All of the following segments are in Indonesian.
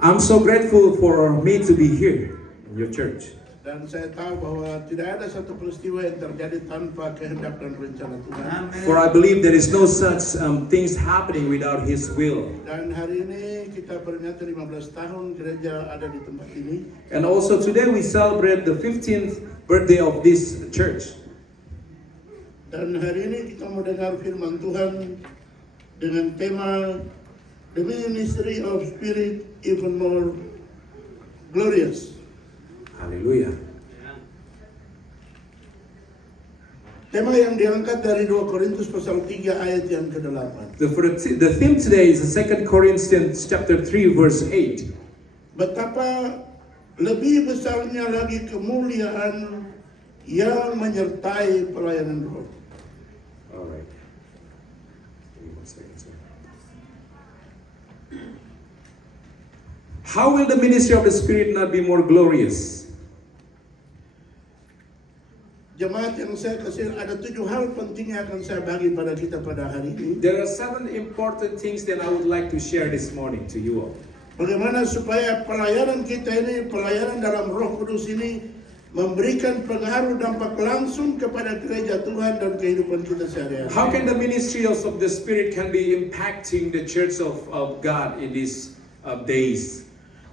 I'm so grateful for me to be here in your church. Dan saya tahu bahwa tidak ada satu peristiwa yang terjadi tanpa kehendak dan rencana Tuhan. For I believe there is no such things happening without His will. Dan hari ini kita peringati 15 tahun gereja ada di tempat ini. And also today we celebrate the 15th birthday of this church. Dan hari ini kita mau dengar firman Tuhan dengan tema The Ministry of Spirit Even More Glorious. Hallelujah. Tema yang diangkat dari 2 Korintus pasal 3 ayat yang ke-8. The theme today is 2 Corinthians chapter 3 verse 8. Betapa lebih besarnya lagi kemuliaan yang menyertai pelayanan roh. All right. Give me 1 second, sir. How will the ministry of the Spirit not be more glorious? Jemaat yang saya kasih, ada 7 hal penting yang akan saya bagi pada kita pada hari ini. There are 7 important things that I would like to share this morning to you all. Bagaimana supaya pelayanan kita ini, pelayanan dalam Roh Kudus ini memberikan pengaruh dampak langsung kepada gereja Tuhan dan kehidupan kita sehari-hari. How can the ministry of the Spirit can be impacting the church of God in these days?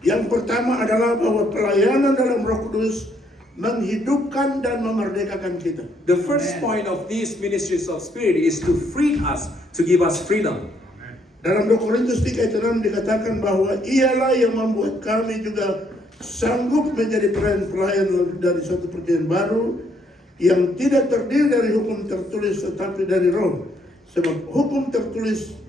Yang pertama adalah bahwa pelayanan dalam Roh Kudus menghidupkan dan memerdekakan kita. The first point of these ministries of Spirit is to free us, to give us freedom. Dalam 2 Korintus 3 ayat 6 dikatakan bahwa ialah yang membuat kami juga sanggup menjadi pelayan dari suatu perjanjian baru yang tidak terdiri dari hukum tertulis tetapi dari roh. Sebab hukum tertulis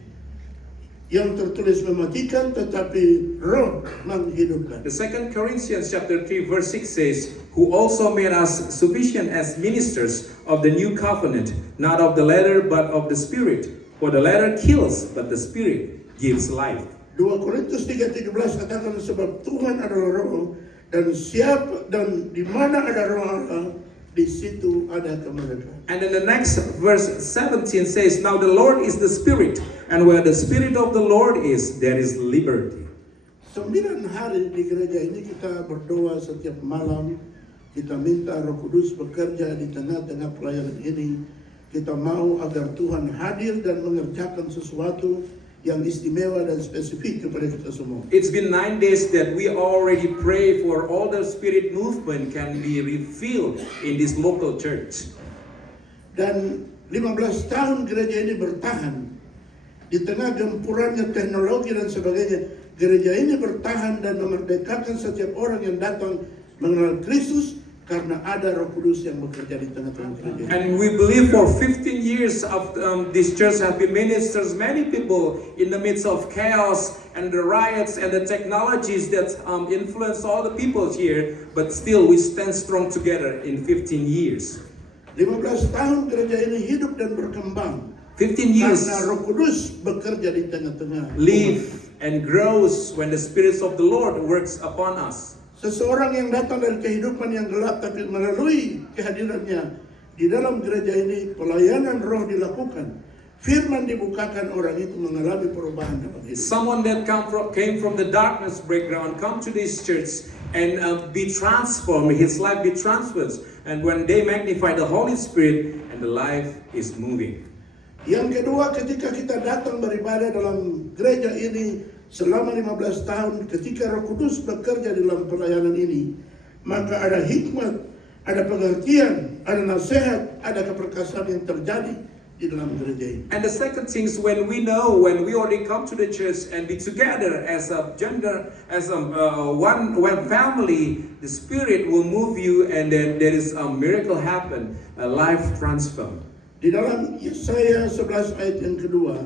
yang tertulis mematikan tetapi roh menghidupkan. The 2 Corinthians chapter 3 verse 6 says, who also made us sufficient as ministers of the new covenant, not of the letter but of the Spirit. For the letter kills, but the Spirit gives life. 2 Korintus 3:17 katakan sebab Tuhan adalah roh dan di mana ada roh Allah, di situ ada kemerdekaan. And then the next verse 17 says, now the Lord is the Spirit, and where the Spirit of the Lord is, there is liberty. 9 hari di gereja ini kita berdoa setiap malam. Kita minta Roh Kudus bekerja di tengah-tengah pelayanan ini. Kita mau agar Tuhan hadir dan mengerjakan sesuatu yang istimewa dan spesifik kepada kita semua. It's been 9 days that we already pray for all the Spirit movement can be revealed in this local church. Dan 15 tahun gereja ini bertahan. Di tengah gempurannya teknologi dan sebagainya, gereja ini bertahan dan memerdekakan setiap orang yang datang mengenal Kristus karena ada Roh Kudus yang bekerja di tengah-tengah gereja. And we believe for 15 years of this church have been ministers many people in the midst of chaos and the riots and the technologies that influence all the people here, but still we stand strong together in 15 years. 15 tahun gereja ini hidup dan berkembang 15 years karena Roh Kudus bekerja di tengah-tengah. live and grows when the Spirit of the Lord works upon us. Seseorang yang datang dari kehidupan yang gelap tapi melalui kehadirannya di dalam gereja ini pelayanan roh dilakukan. Firman dibukakan, orang itu mengalami perubahan dalam hidup. Someone that came from the darkness background come to this church and be transformed, his life be transformed. And when they magnify the Holy Spirit and the life is moving. Yang kedua, ketika kita datang beribadah dalam gereja ini selama 15 tahun, ketika Roh Kudus bekerja dalam pelayanan ini, maka ada hikmat, ada pengertian, ada nasihat, ada keperkasaan yang terjadi di dalam gereja ini. And the second thing is when we already come to the church and be together as a gender, as one family, the Spirit will move you and then there is a miracle happen, a life transformed. Di dalam Yesaya 11 ayat yang kedua,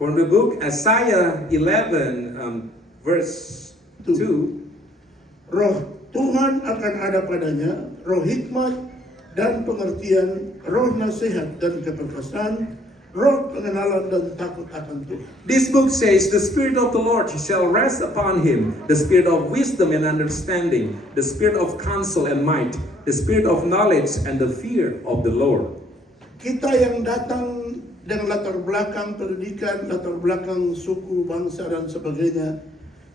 from the book Isaiah 11 verse 2, roh Tuhan akan ada padanya, roh hikmat dan pengertian, roh nasihat dan keperkasaan, roh pengenalan dan takut akan Tuhan. This book says, the Spirit of the Lord shall rest upon him, the Spirit of wisdom and understanding, the Spirit of counsel and might, the Spirit of knowledge and the fear of the Lord. Kita yang datang dengan latar belakang pendidikan, latar belakang suku, bangsa dan sebagainya,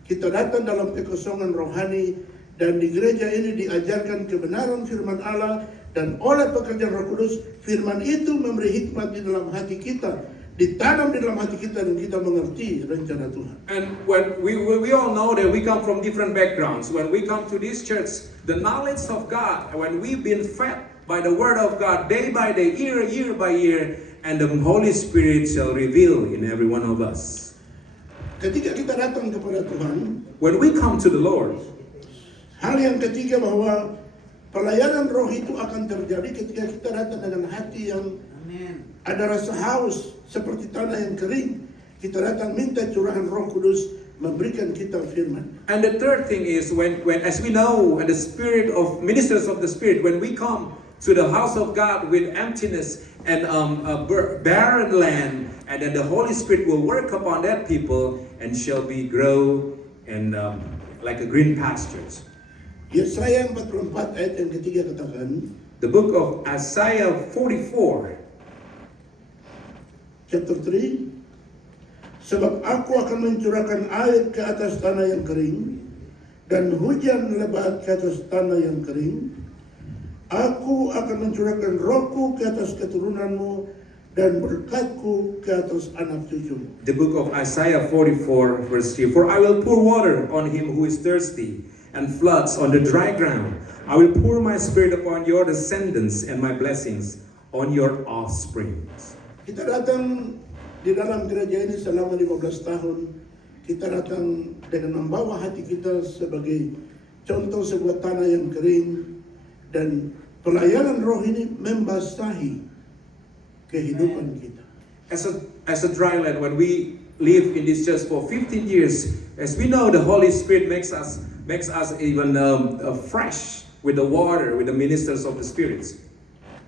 kita datang dalam kekosongan rohani, dan di gereja ini diajarkan kebenaran firman Allah, dan oleh pekerjaan Roh Kudus, firman itu memberi hikmat di dalam hati kita, ditanam di dalam hati kita, dan kita mengerti rencana Tuhan. And when we all know that we come from different backgrounds. When we come to this church, the knowledge of God, when we've been fed by the Word of God day by day, year by year, and the Holy Spirit shall reveal in every one of us. Ketika kita datang kepada Tuhan, When we come to the Lord, hal yang ketiga bahwa pelayanan roh itu akan terjadi ketika kita datang dengan hati yang ada rasa haus seperti tanah yang kering. Kita datang minta curahan Roh Kudus memberikan kita firman. and the third thing is when as we know, and the spirit of ministers of the Spirit, when we come to the house of God with emptiness and a barren land, and then the Holy Spirit will work upon that people and shall be grow and like a green pastures. Yesaya 44 ayat yang ketiga katakan, The book of Isaiah 44, chapter 3, sebab aku akan mencurahkan air ke atas tanah yang kering, dan hujan lebat ke atas tanah yang kering. Aku akan mencurahkan rohku ke atas keturunanmu, dan berkatku ke atas anak cucumu. the book of Isaiah 44, verse 3. For I will pour water on him who is thirsty, and floods on the dry ground. I will pour my spirit upon your descendants, and my blessings on your offspring. Kita datang di dalam gereja ini selama 15 tahun. Kita datang dengan membawa hati kita sebagai contoh sebuah tanah yang kering, dan pelayanan roh ini membasahi kehidupan kita. As a dry land, when we live in this church for 15 years, as we know, the Holy Spirit makes us even fresh with the water, with the ministers of the spirits.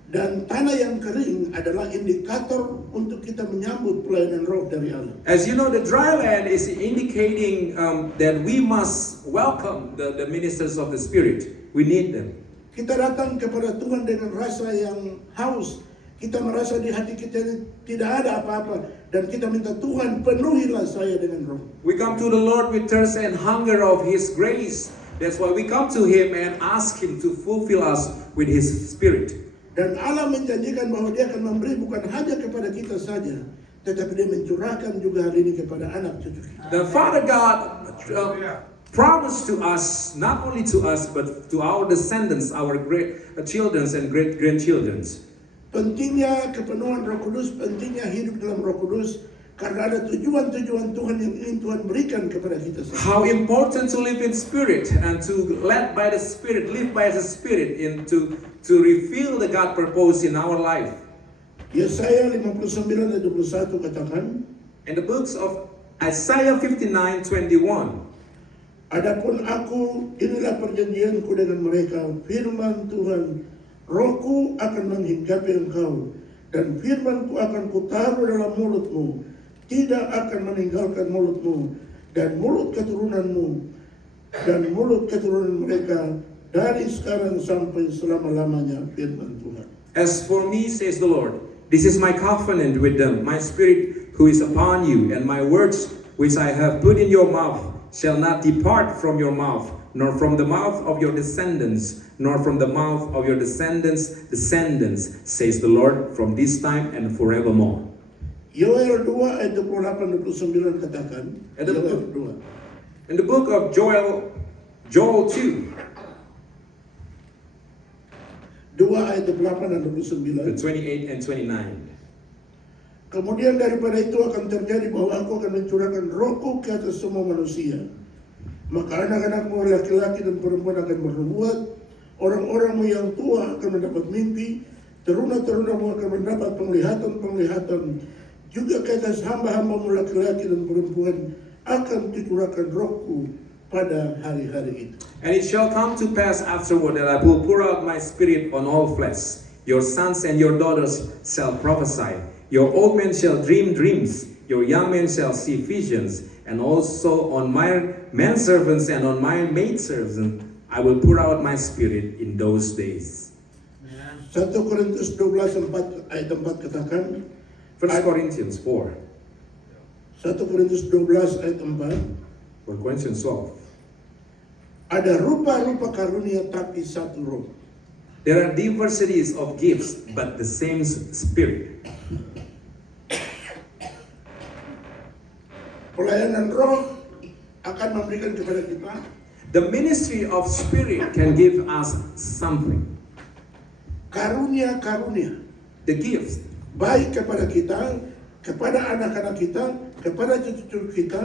Dan tanah yang kering adalah indikator untuk kita menyambut pelayanan roh dari Allah. As you know, the dry land is indicating that we must welcome the ministers of the Spirit. We need them. Kita datang kepada Tuhan dengan rasa yang haus. Kita merasa di hati kita ini tidak ada apa-apa, dan kita minta Tuhan penuhilah saya dengan roh. We come to the Lord with thirst and hunger of His grace. That's why we come to Him and ask Him to fulfill us with His Spirit. Dan Allah menjanjikan bahwa Dia akan memberi bukan hanya kepada kita saja, tetapi Dia mencurahkan juga hal ini kepada anak cucu kita. The Father God promised to us, not only to us, but to our descendants, our great children and great grandchildren. Pentingnya kepenuhan Roh Kudus, pentingnya hidup dalam Roh Kudus, karena ada tujuan-tujuan Tuhan yang ingin Tuhan berikan kepada kita semua. How important to live in Spirit and to led by the Spirit, live by the Spirit, and to reveal the God purpose in our life. Yesaya 59 ayat 21 katakan, In the books of Isaiah 59:21. adapun aku, inilah perjanjianku dengan mereka, firman Tuhan, rohku akan menghinggapi engkau, dan firmanku akan kutaruh dalam mulutmu, tidak akan meninggalkan mulutmu, dan mulut keturunanmu, dan mulut keturunan mereka, dari sekarang sampai selama-lamanya, firman Tuhan. As for me, says the Lord, this is my covenant with them, my spirit who is upon you, and my words which I have put in your mouth shall not depart from your mouth, nor from the mouth of your descendants, nor from the mouth of your descendants' descendants, says the Lord, from this time and forevermore. Yoel 2 ayat 28-29 katakan, Ayat Yoel 2. In the book of Joel 2, 2 ayat 8 dan 29. 28 and 29. Kemudian daripada itu akan terjadi bahwa aku akan mencurahkan rohku ke atas semua manusia. Maka anak-anakmu laki-laki dan perempuan akan bernubuat, orang-orangmu yang tua akan mendapat mimpi, teruna-terunamu akan mendapat penglihatan-penglihatan. Juga ke atas hamba-hambamu laki-laki dan perempuan akan dicurahkan rohku pada hari-hari itu. And it shall come to pass afterward that I will pour out my spirit on all flesh. Your sons and your daughters shall prophesy. Your old men shall dream dreams. Your young men shall see visions. And also on my manservants and on my maidservants I will pour out my spirit in those days. 1 Korintus 12 ayat 4 katakan, 1 Corinthians 4. 1 Korintus 12 ayat 4, 1 Corinthians 12. Ada rupa-rupa karunia tapi satu roh. There are diversities of gifts, but the same Spirit. Pelayanan roh akan memberikan kepada kita The ministry of Spirit can give us something. karunia-karunia. The gifts. Baik kepada kita, kepada anak-anak kita, kepada cucu-cucu kita,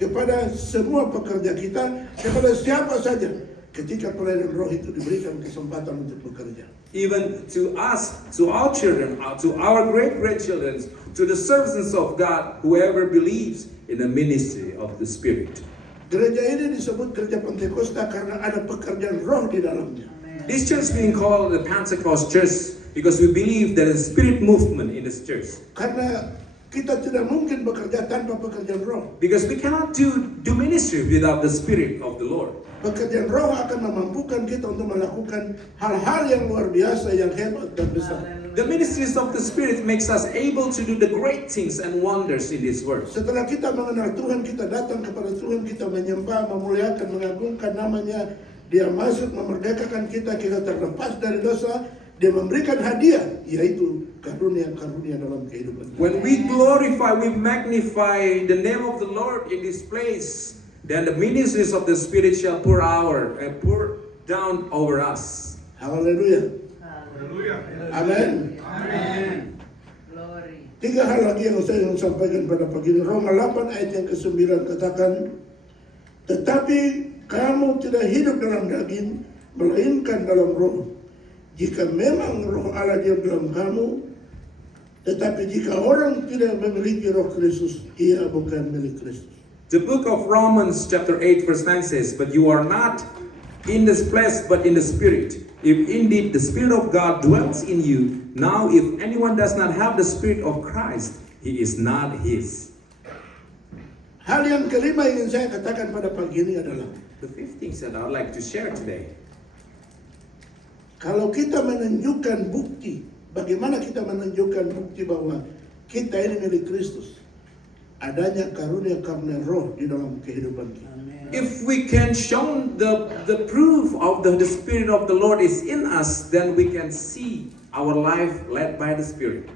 kepada semua pekerja kita, kepada siapa saja. Ketika pelayanan roh itu diberikan kesempatan untuk bekerja. Even to us, to our children, to our great-grandchildren, to the servants of God, whoever believes in the ministry of the Spirit. Gereja ini disebut gereja Pentakosta karena ada pekerjaan roh di dalamnya. This church being called the Pentecost Church because we believe there is a spirit movement in this church. Karena kita tidak mungkin bekerja tanpa pekerjaan roh. Because we cannot do ministry without the Spirit of the Lord. Pekerjaan roh akan memampukan kita untuk melakukan hal-hal yang luar biasa, yang hebat dan besar. The ministries of the Spirit makes us able to do the great things and wonders in this world. Setelah kita mengenal Tuhan, kita datang kepada Tuhan, kita menyembah, memuliakan, mengagungkan namanya. Dia masuk memerdekakan kita, kita terlepas dari dosa. Dia memberikan hadiah, yaitu karunia-karunia dalam kehidupan. When we glorify, we magnify the name of the Lord in this place, then the ministries of the Spirit shall pour down over us. Haleluya. Haleluya. Amin. Amin. Glory. 3 hal lagi yang saya ingin sampaikan pada pagi ini. Roma 8 ayat yang ke-9 katakan, tetapi kamu tidak hidup dalam daging, melainkan dalam roh. Jika memang roh Allah diam dalam kamu, tetapi jika orang tidak memiliki roh Kristus, ia bukan milik Kristus. The book of Romans chapter 8 verse 9 says, but you are not in this flesh but in the Spirit. If indeed the Spirit of God dwells in you, now if anyone does not have the Spirit of Christ, he is not his. Hal yang kelima ingin saya katakan pada pagi ini adalah, The fifth thing that I would like to share today. kalau kita menunjukkan bukti, bagaimana kita menunjukkan bukti bahwa kita ini milik Kristus? Adanya karunia-karunia roh di dalam kehidupan kita. If we can show the proof of the Spirit of the Lord is in us, then we can see our life led by the Spirit.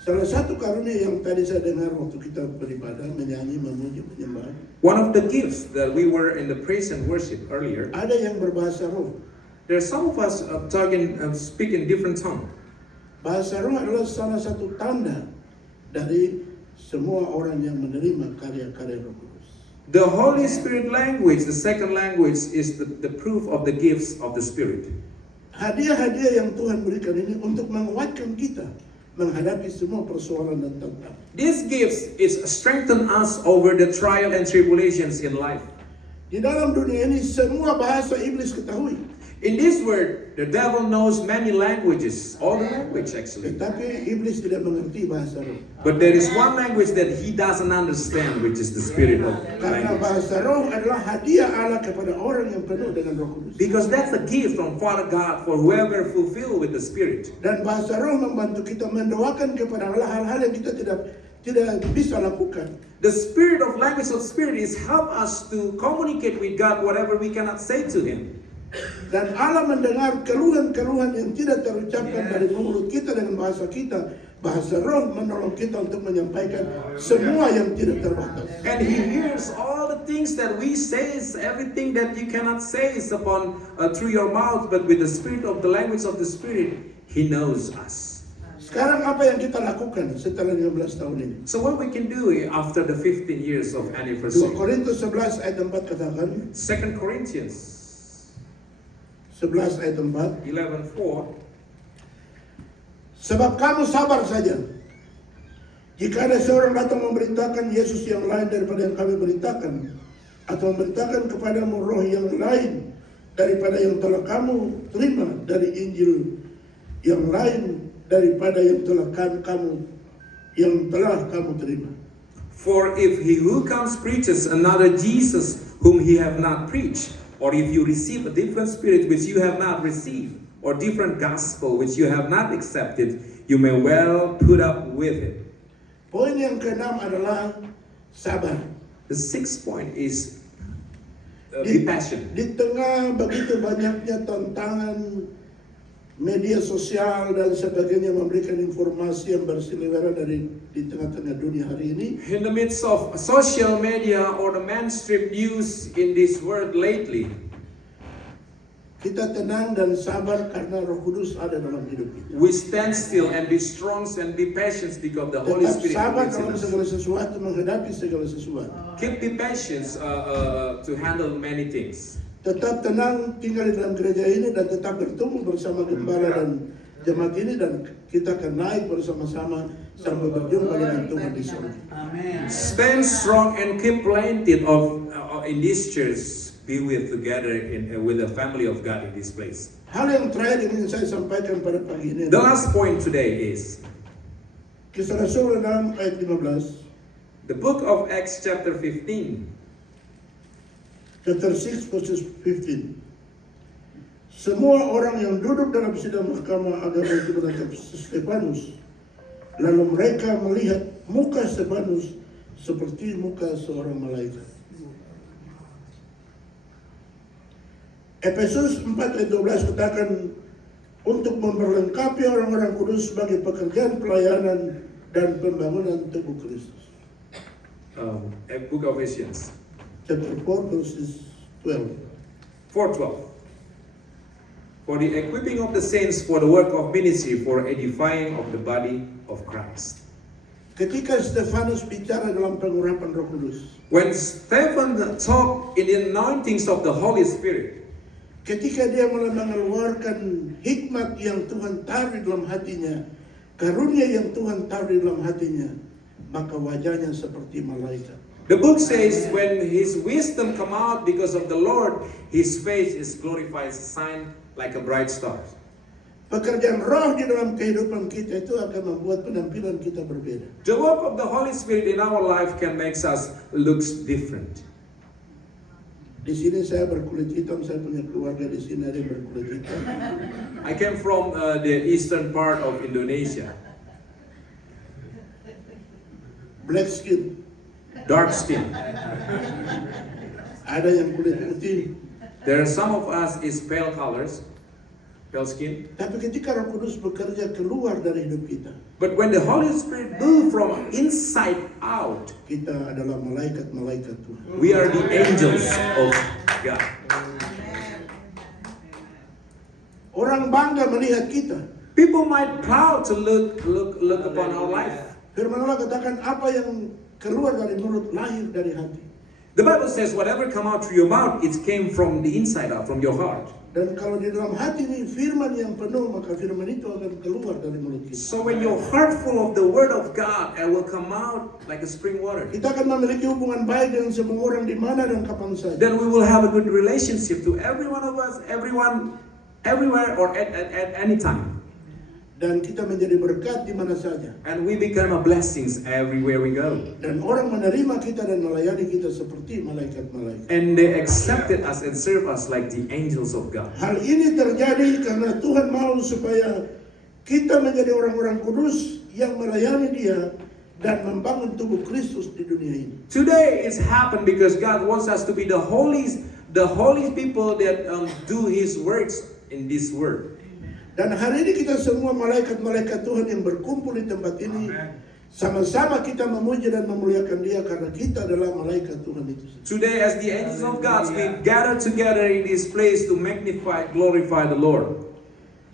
Salah satu karunia yang tadi saya dengar waktu kita beribadah, menyanyi, memuji, menyembah, One of the gifts that we were in the praise and worship earlier, ada yang berbahasa roh. there are some of us speak in different tongue. Bahasa roh adalah salah satu tanda dari semua orang yang menerima karya-karya Roh Kudus. The Holy Spirit language, the second language, is the proof of the gifts of the Spirit. Hadiah-hadiah yang Tuhan berikan ini untuk menguatkan kita menghadapi semua persoalan dan tantangan. These gifts is strengthen us over the trial and tribulations in life. Di dalam dunia ini semua bahasa iblis ketahui, In this word, the devil knows many languages, all the language actually. tetapi iblis tidak mengerti bahasa roh. But there is one language that he doesn't understand, which is the spirit of Karena language. bahasa roh adalah hadiah Allah kepada orang yang penuh dengan Roh Kudus. Because that's a gift from Father God for whoever fulfilled with the Spirit. Dan bahasa roh membantu kita mendoakan kepada Allah hal-hal yang kita tidak bisa lakukan. The spirit of language of spirit is help us to communicate with God whatever we cannot say to Him. Dan Allah mendengar keluhan-keluhan yang tidak terucapkan dari mulut kita dengan bahasa kita. Bahasa roh menolong kita untuk menyampaikan semua yang tidak terbatas. And He hears all the things that we say, is everything that you cannot say is upon through your mouth, but with the spirit of the language of the Spirit, He knows us. Sekarang apa yang kita lakukan setelah 15 tahun ini? So what we can do after the 15 years of 2 anniversary? Korintus 11 ayat 4 katakan, 2 Corinthians 11 ayat 4, 11:4. sebab kamu sabar saja. Jika ada seorang datang memberitakan Yesus yang lain daripada yang kami beritakan, atau memberitakan kepadamu roh yang lain daripada yang telah kamu terima dari Injil yang lain daripada yang telah kamu terima. For if he who comes preaches another Jesus whom he have not preached, or if you receive a different spirit which you have not received, or different gospel which you have not accepted, you may well put up with it. Poin yang keenam adalah sabar. The sixth point is be passionate. Di tengah begitu banyaknya tantangan media sosial dan sebagainya memberikan informasi yang berseliweran di tengah-tengah dunia hari ini, In the midst of social media or the mainstream news in this world lately, kita tenang dan sabar karena Roh Kudus ada dalam hidup kita. we stand still and be strong and be patient because the Holy Tetap Spirit sabar lives in dalam us. segala sesuatu, menghadapi segala sesuatu. Keep the patience to handle many things. Tetap tenang tinggal di dalam gereja ini dan tetap bertumbuh bersama gembala dan jemaat ini, dan kita akan naik bersama-sama sampai berjumpa dengan Tuhan di surga. Stand strong and keep planted in this church. Be with together with the family of God in this place. Hal yang terakhir yang ingin saya sampaikan pada pagi ini, The last point today is Kisah Rasul dalam ayat 15, the book of Acts chapter 15. chapter 6 verses 15. Semua orang yang duduk dalam sidang mahkamah agama itu menatap Stefanus. Lalu mereka melihat muka Stefanus seperti muka seorang malaikat. Efesus 4 ayat 12 katakan untuk memperlengkapi orang-orang kudus sebagai pekerjaan pelayanan dan pembangunan tubuh Kristus. Book of Ephesians Chapter 4 verses 12. 4:12. For the equipping of the saints for the work of ministry, for edifying of the body of Christ. Ketika Stefanus bicara dalam pengurapan Roh Kudus, When Stephen talked in the anointings of the Holy Spirit, ketika dia mulai mengeluarkan hikmat yang Tuhan taruh di dalam hatinya, karunia yang Tuhan taruh di dalam hatinya, maka wajahnya seperti malaikat. the book says when his wisdom come out because of the Lord, his face is glorified, shine like a bright star. Pekerjaan roh di dalam kehidupan kita itu akan membuat penampilan kita berbeda. The work of the Holy Spirit in our life can make us looks different. Di sini saya berkulit hitam, saya punya keluarga di sini ada yang berkulit hitam. I came from the eastern part of Indonesia, Black skin, dark skin. ada yang kulit putih. There are some of us is pale colors, pale skin. Tapi ketika Roh Kudus bekerja keluar dari hidup kita, But when the Holy Spirit move from inside out, kita adalah malaikat-malaikat Tuhan. we are the angels of God. Orang bangga melihat kita. People might proud to look upon our life. Firman Allah katakan apa yang keluar dari mulut lahir dari hati. The Bible says whatever come out through your mouth, it came from the inside out, from your heart. Dan kalau di dalam hati ini firman yang penuh, maka firman itu akan keluar dari mulut kita. So when your heart full of the word of God, it will come out like a spring water. Kita akan memiliki hubungan baik dengan semua orang di mana dan kapan saja. Then we will have a good relationship to every one of us, everyone, everywhere or at any time. Dan kita menjadi berkat di mana saja. And we become a blessings everywhere we go. Dan orang menerima kita dan melayani kita seperti malaikat-malaikat. And they accepted us and serve us like the angels of God. Hal ini terjadi karena Tuhan mau supaya kita menjadi orang-orang kudus yang melayani Dia dan membangun tubuh Kristus di dunia ini. Today it's happened because God wants us to be the holy people that do His works in this world. Dan hari ini kita semua malaikat-malaikat Tuhan yang berkumpul di tempat ini, sama-sama kita memuji dan memuliakan Dia karena kita adalah malaikat Tuhan itu. Today as the angels of God, we gather together in this place to magnify, glorify the Lord.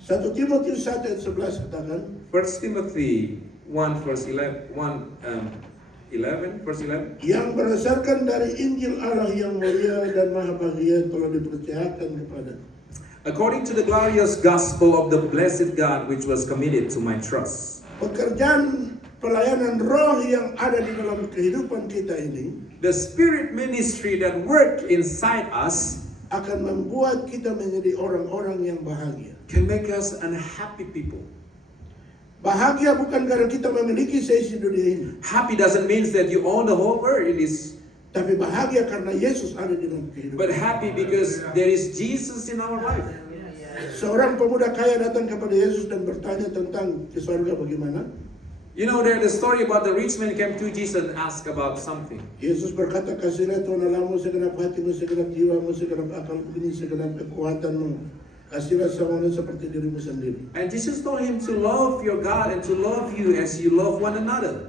1 Timotius 1 ayat 11 katakan, 1 Timothy 1 verse 11, 11 verse 11. yang berdasarkan dari Injil Allah yang mulia dan maha bahagia telah dipercayakan kepada. According to the glorious gospel of the blessed God which was committed to my trust. Pekerjaan pelayanan roh yang ada di dalam kehidupan kita ini The spirit ministry that work inside us akan membuat kita menjadi orang-orang yang bahagia. can make us unhappy people. Bahagia bukan karena kita memiliki seisi dunia ini, Happy doesn't mean that you own the whole world in this, tapi bahagia karena Yesus ada di dalam kehidupan. but happy because there is Jesus in our life. Seorang pemuda kaya datang kepada Yesus dan bertanya tentang ke surga bagaimana. You know, there's the story about the rich man came to Jesus and asked about something. Yesus berkata, kasihlah Tuhan Allah mo segenap hatimu, segenap jiwamu, segenap akal budi, segenap kekuatanmu. Kasihlah sama orang seperti dirimu sendiri. And Jesus told him to love your God and to love you as you love one another.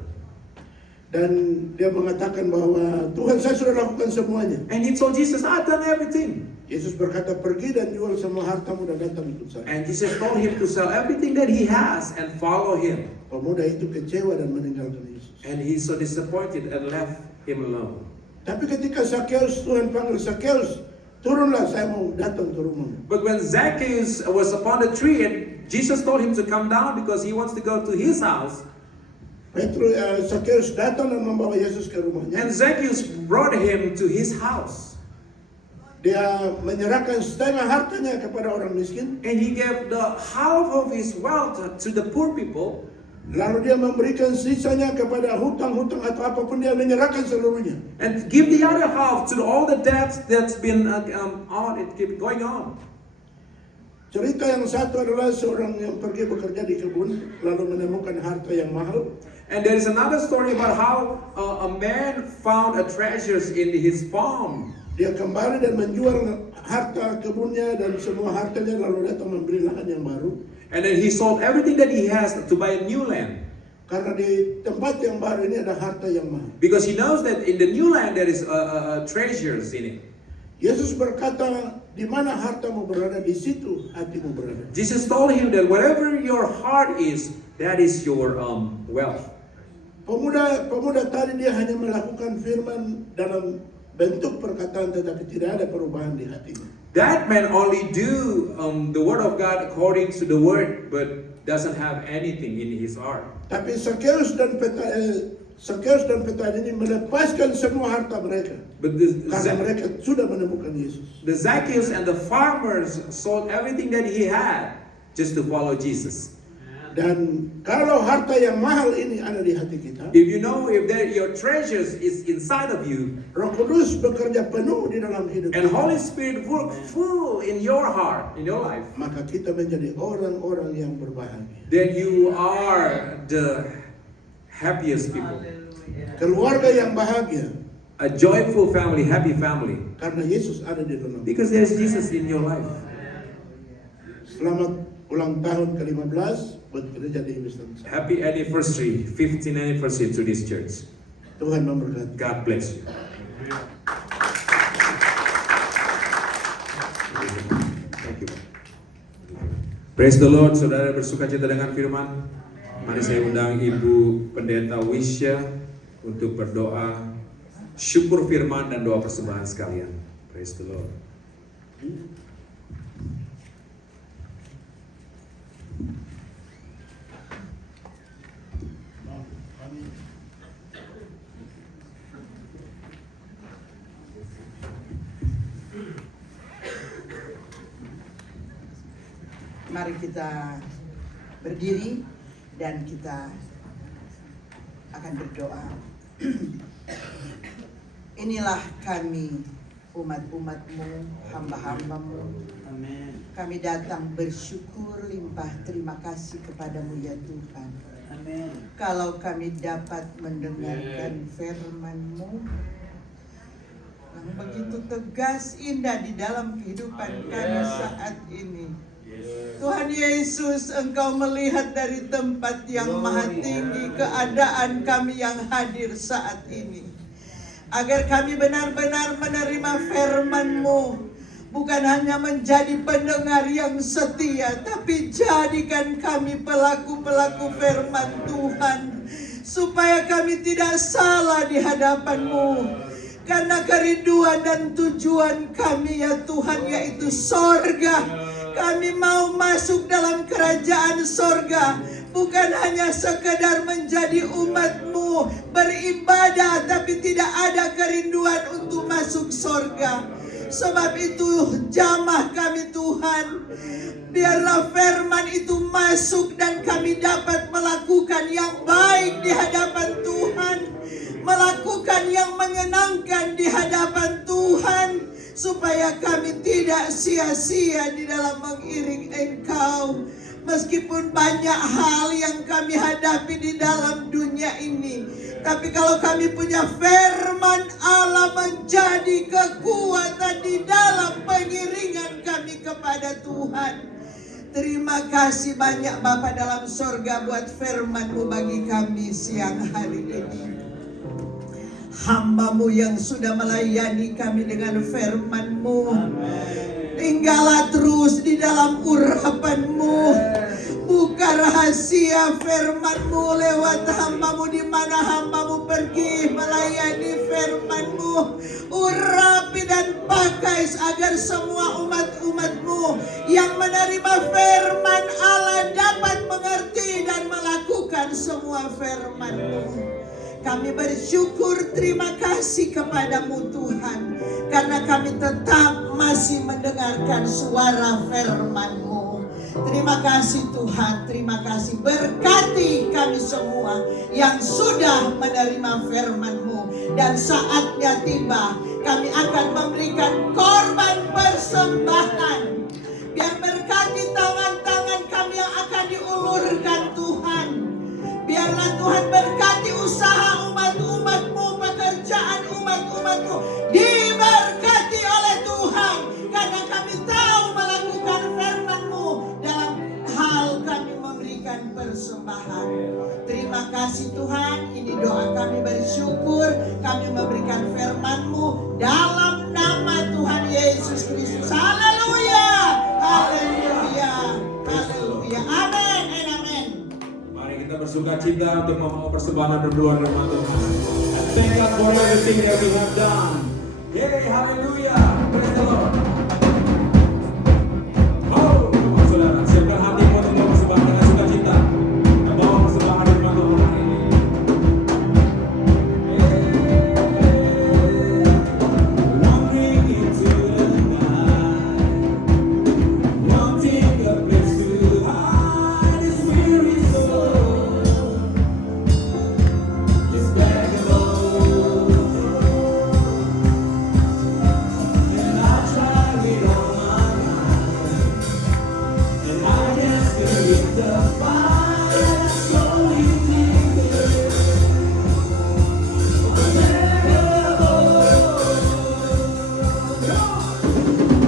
Dan dia mengatakan bahwa Tuhan, saya sudah lakukan semuanya. And he told Jesus, I've done everything. Yesus berkata, pergi dan jual semua hartamu dan datang ikut saya. And Jesus told him to sell everything that he has and follow him. Pemuda itu kecewa dan meninggalkan Yesus. And he's so disappointed and left him alone. Tapi ketika Sakeus, Tuhan panggil Sakeus, turunlah, saya mau datang ke rumahmu. But when Zacchaeus was upon the tree and Jesus told him to come down because he wants to go to his house, Sakeus datang dan membawa Yesus ke rumahnya. and Zacchaeus brought him to his house. Dia menyerahkan setengah hartanya kepada orang miskin. And he gave the half of his wealth to the poor people. Lalu dia memberikan sisanya kepada hutang-hutang atau apapun, dia menyerahkan seluruhnya. And give the other half to all the debts that's been it keep going on. Cerita yang satu adalah seorang yang pergi bekerja di kebun, lalu menemukan harta yang mahal. And there is another story about how a man found a treasures in his farm. Dia kembali dan menjual harta kebunnya dan semua hartanya, lalu datang membeli lahan yang baru. And then he sold everything that he has to buy a new land. Karena di tempat yang baru ini ada harta yang mahal. Because he knows that in the new land there is treasures in it. Yesus berkata, di mana hartamu berada, di situ hatimu berada. Jesus told him that wherever your heart is, that is your wealth. Pemuda tadi dia hanya melakukan firman dalam bentuk perkataan, tetapi tidak ada perubahan di hatinya. That man only do the word of God according to the word, but doesn't have anything in his heart. Tapi Sakeus dan petani ini melepaskan semua harta mereka. But Karena mereka sudah menemukan Yesus. the Zacchaeus and the farmers sold everything that he had just to follow Jesus. Dan kalau harta yang mahal ini ada di hati kita, If you know if your treasures is inside of you, Roh Kudus bekerja penuh di dalam hidup and kita, Holy Spirit work full in your heart, in your life, maka kita menjadi orang-orang yang berbahagia. then you are the happiest people. Keluarga yang bahagia A joyful family, happy family. karena Yesus ada di dalam. Because there's Jesus in your life. Selamat ulang tahun ke-15 buat gereja di Wisdom. Happy anniversary, 15th anniversary to this church. Tuhan memberkati. God bless you. Thank you. Praise the Lord, saudara bersukacita dengan firman. Mari saya undang Ibu Pendeta Wisya untuk berdoa syukur firman dan doa persembahan sekalian. Praise the Lord. Mari kita berdiri dan kita akan berdoa. Inilah kami, umat-umat-Mu, hamba-hamba-Mu. Amin. Kami datang bersyukur limpah terima kasih kepadamu ya Tuhan. Amin. Kalau kami dapat mendengarkan firman-Mu yang begitu tegas, indah di dalam kehidupan kami saat ini. Tuhan Yesus, Engkau melihat dari tempat yang maha tinggi keadaan kami yang hadir saat ini. Agar kami benar-benar menerima firman-Mu, bukan hanya menjadi pendengar yang setia, tapi jadikan kami pelaku-pelaku firman Tuhan, supaya kami tidak salah di hadapan-Mu. Karena kerinduan dan tujuan kami ya Tuhan, yaitu sorga. Kami mau masuk dalam kerajaan sorga, bukan hanya sekedar menjadi umat-Mu beribadah, tapi tidak ada kerinduan untuk masuk sorga. Sebab itu jamah kami Tuhan, biarlah firman itu masuk dan kami dapat melakukan yang baik di hadapan Tuhan, melakukan yang menyenangkan di hadapan Tuhan, supaya kami tidak sia-sia di dalam mengiring Engkau, Meskipun banyak hal yang kami hadapi di dalam dunia ini, tapi kalau kami punya firman Allah menjadi kekuatan di dalam pengiringan kami kepada Tuhan. Terima kasih banyak Bapa dalam sorga buat firman-Mu bagi kami siang hari ini. Hamba-Mu yang sudah melayani kami dengan firman-Mu, tinggallah terus di dalam urapan-Mu. Buka rahasia firman-Mu lewat hamba-Mu di mana hamba-Mu pergi melayani firman-Mu. Urapi dan pakai agar semua umat-umat-Mu yang menerima firman Allah dapat mengerti dan melakukan semua firman-Mu. Kami bersyukur, terima kasih kepadamu Tuhan, karena kami tetap masih mendengarkan suara firman-Mu. Terima kasih Tuhan, terima kasih. Berkati kami semua yang sudah menerima firman-Mu. Dan saatnya tiba, kami akan memberikan korban persembahan. Biar berkati tangan-tangan kami yang akan diulurkan Tuhan. Biarlah Tuhan berkati usaha umat-umat-Mu, pekerjaan umat-umat-Mu diberkati oleh Tuhan. Karena kami tahu melakukan firman-Mu dalam hal kami memberikan persembahan. Terima kasih Tuhan, ini doa kami bersyukur. Kami memberikan firman-Mu dalam nama Tuhan Yesus Kristus. Haleluya, haleluya, haleluya. Amin, amin. Mari kita bersuka cita untuk membawa persembahan dan doa firman Tuhan. And thank God for everything that we have done. Yay, hallelujah. Praise the Lord. Oh, saudara, siapkan hatimu untuk membawa persembahan dengan sukacita. Dan bawa persembahan firman Tuhan hari ini. Wandering into the night, wanting a place to hide this weary soul. Just beg alone, and I try with all my might, and I can still reach the fire that slowly flickers. I beg alone,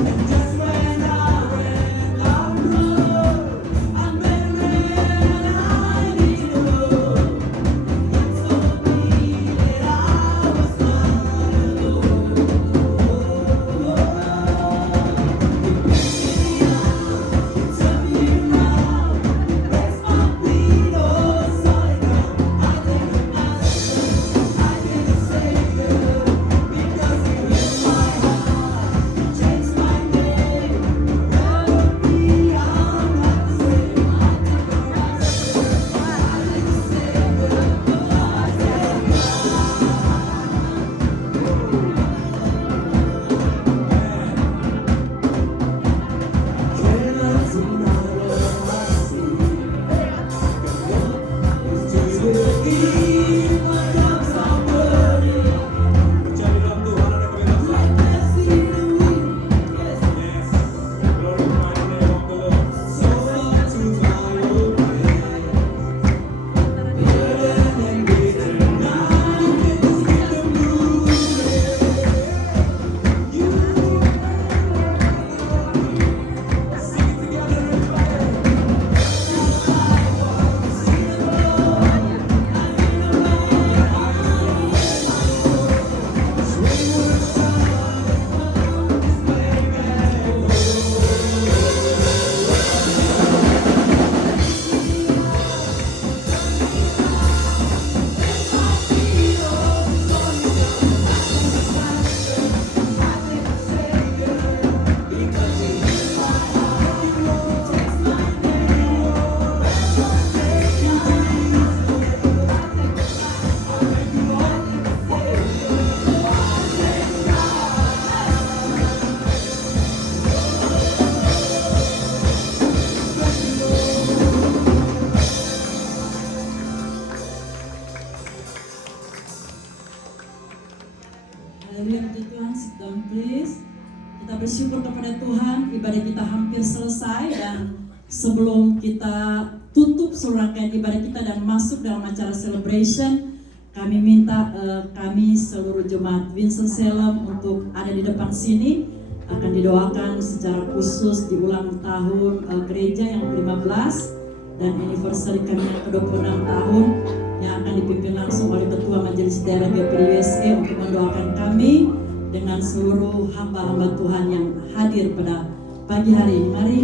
and just when I ran out of love, I met a man I need to know. He told me that I was not alone. He picked me up, he took me around, pressed my feet, oh, solid ground. I thank the Master, I thank the Savior, because He lifted my heart, He changed my name. Without me, I'm not the same. I thank the Master, I thank the Savior, I thank Haleluya, puji Tuhan, sit down please. Kita bersyukur kepada Tuhan, ibadah kita hampir selesai dan sebelum kita tutup seluruh rangkaian ibadah kita dan masuk dalam acara celebration, kami minta kami seluruh jemaat Vincent Salem untuk ada di depan sini, akan didoakan secara khusus di ulang tahun gereja yang ke-15 dan anniversary kami yang ke-26 tahun, yang akan dipimpin langsung oleh Ketua Majelis Daerah GPD USA untuk mendoakan kami dengan seluruh hamba-hamba Tuhan yang hadir pada pagi hari ini. Mari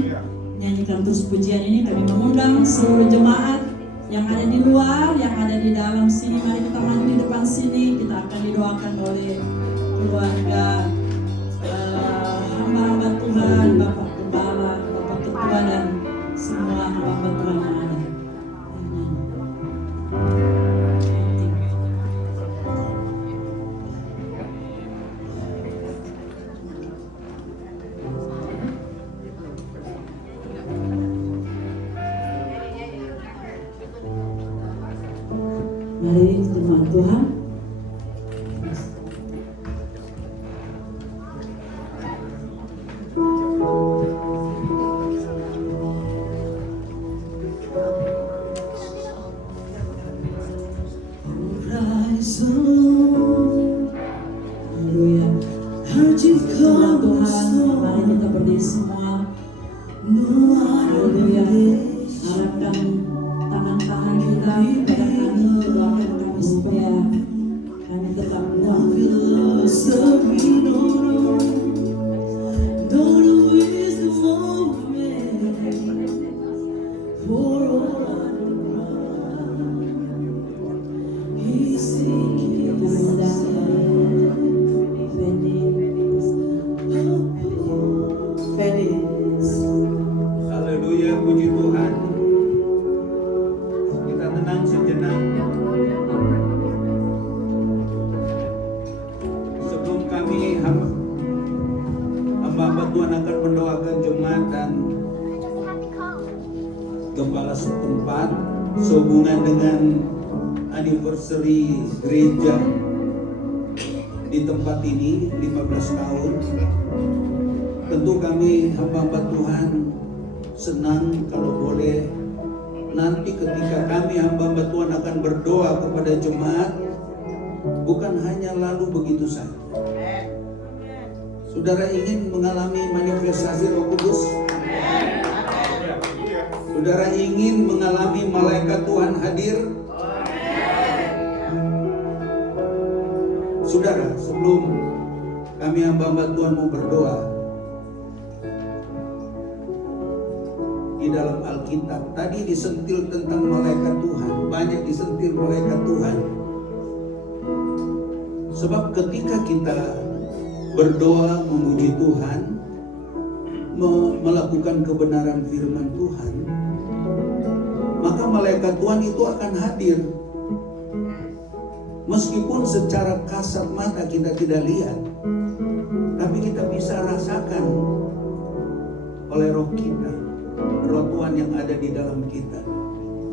nyanyikan terus pujian ini. Kami mengundang seluruh jemaat yang ada di luar, yang ada di dalam sini. Mari kita maju di depan sini. Kita akan didoakan oleh keluarga hamba-hamba Tuhan, Bapak Gembala, Bapak Ketua, dan semua hamba-hamba Tuhan yang ada. Mari jemaat Tuhan. Haleluya. Jemaat Tuhan, mari kita berdiri semua. Haleluya. Harapkan tangan-tangan kita pada kami, doakan kami supaya kami tetap kuat. Haleluya, puji Tuhan. Kita tenang sejenak. Sebelum kami hamba Tuhan akan mendoakan jemaat dan gembala setempat sehubungan dengan anniversary gereja di tempat ini 15 tahun. Tentu kami hamba Tuhan senang kalau boleh nanti ketika kami hamba Tuhan akan berdoa kepada jemaat, bukan hanya lalu begitu saja. Saudara ingin mengalami manifestasi Roh Kudus? Saudara ingin mengalami malaikat Tuhan hadir? Saudara, sebelum kami hamba Tuhan mau berdoa, di dalam Alkitab tadi disentil tentang malaikat Tuhan, banyak disentil malaikat Tuhan. Sebab ketika kita berdoa memuji Tuhan, melakukan kebenaran firman Tuhan, maka malaikat Tuhan itu akan hadir. Meskipun secara kasat mata kita tidak lihat, tapi kita bisa rasakan oleh roh kita, roh Tuhan yang ada di dalam kita.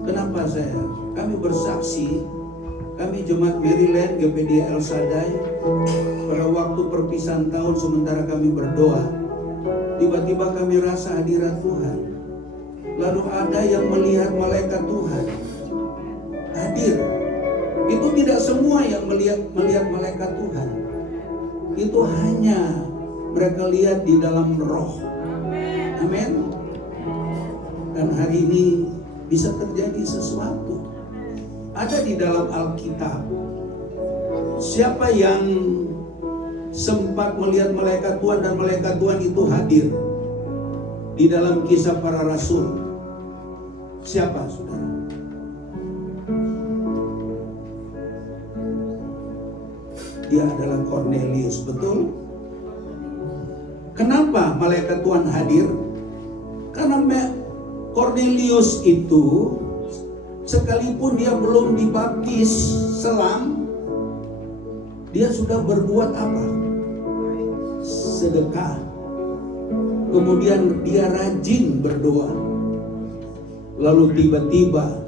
Kenapa kami bersaksi, kami jemaat Maryland GPD El Shaddai, pada waktu perpisahan tahun sementara kami berdoa, tiba-tiba kami rasa hadirat Tuhan. Lalu ada yang melihat malaikat Tuhan hadir. Itu tidak semua yang melihat malaikat Tuhan. Itu hanya mereka lihat di dalam roh. Amin. Dan hari ini bisa terjadi sesuatu. Ada di dalam Alkitab. Siapa yang sempat melihat malaikat Tuhan dan malaikat Tuhan itu hadir di dalam Kisah Para Rasul? Siapa, saudara? Dia adalah Cornelius, betul? Kenapa malaikat Tuhan hadir? Karena Cornelius itu sekalipun dia belum dibaptis selam, dia sudah berbuat apa? Sedekah. Kemudian dia rajin berdoa. Lalu tiba-tiba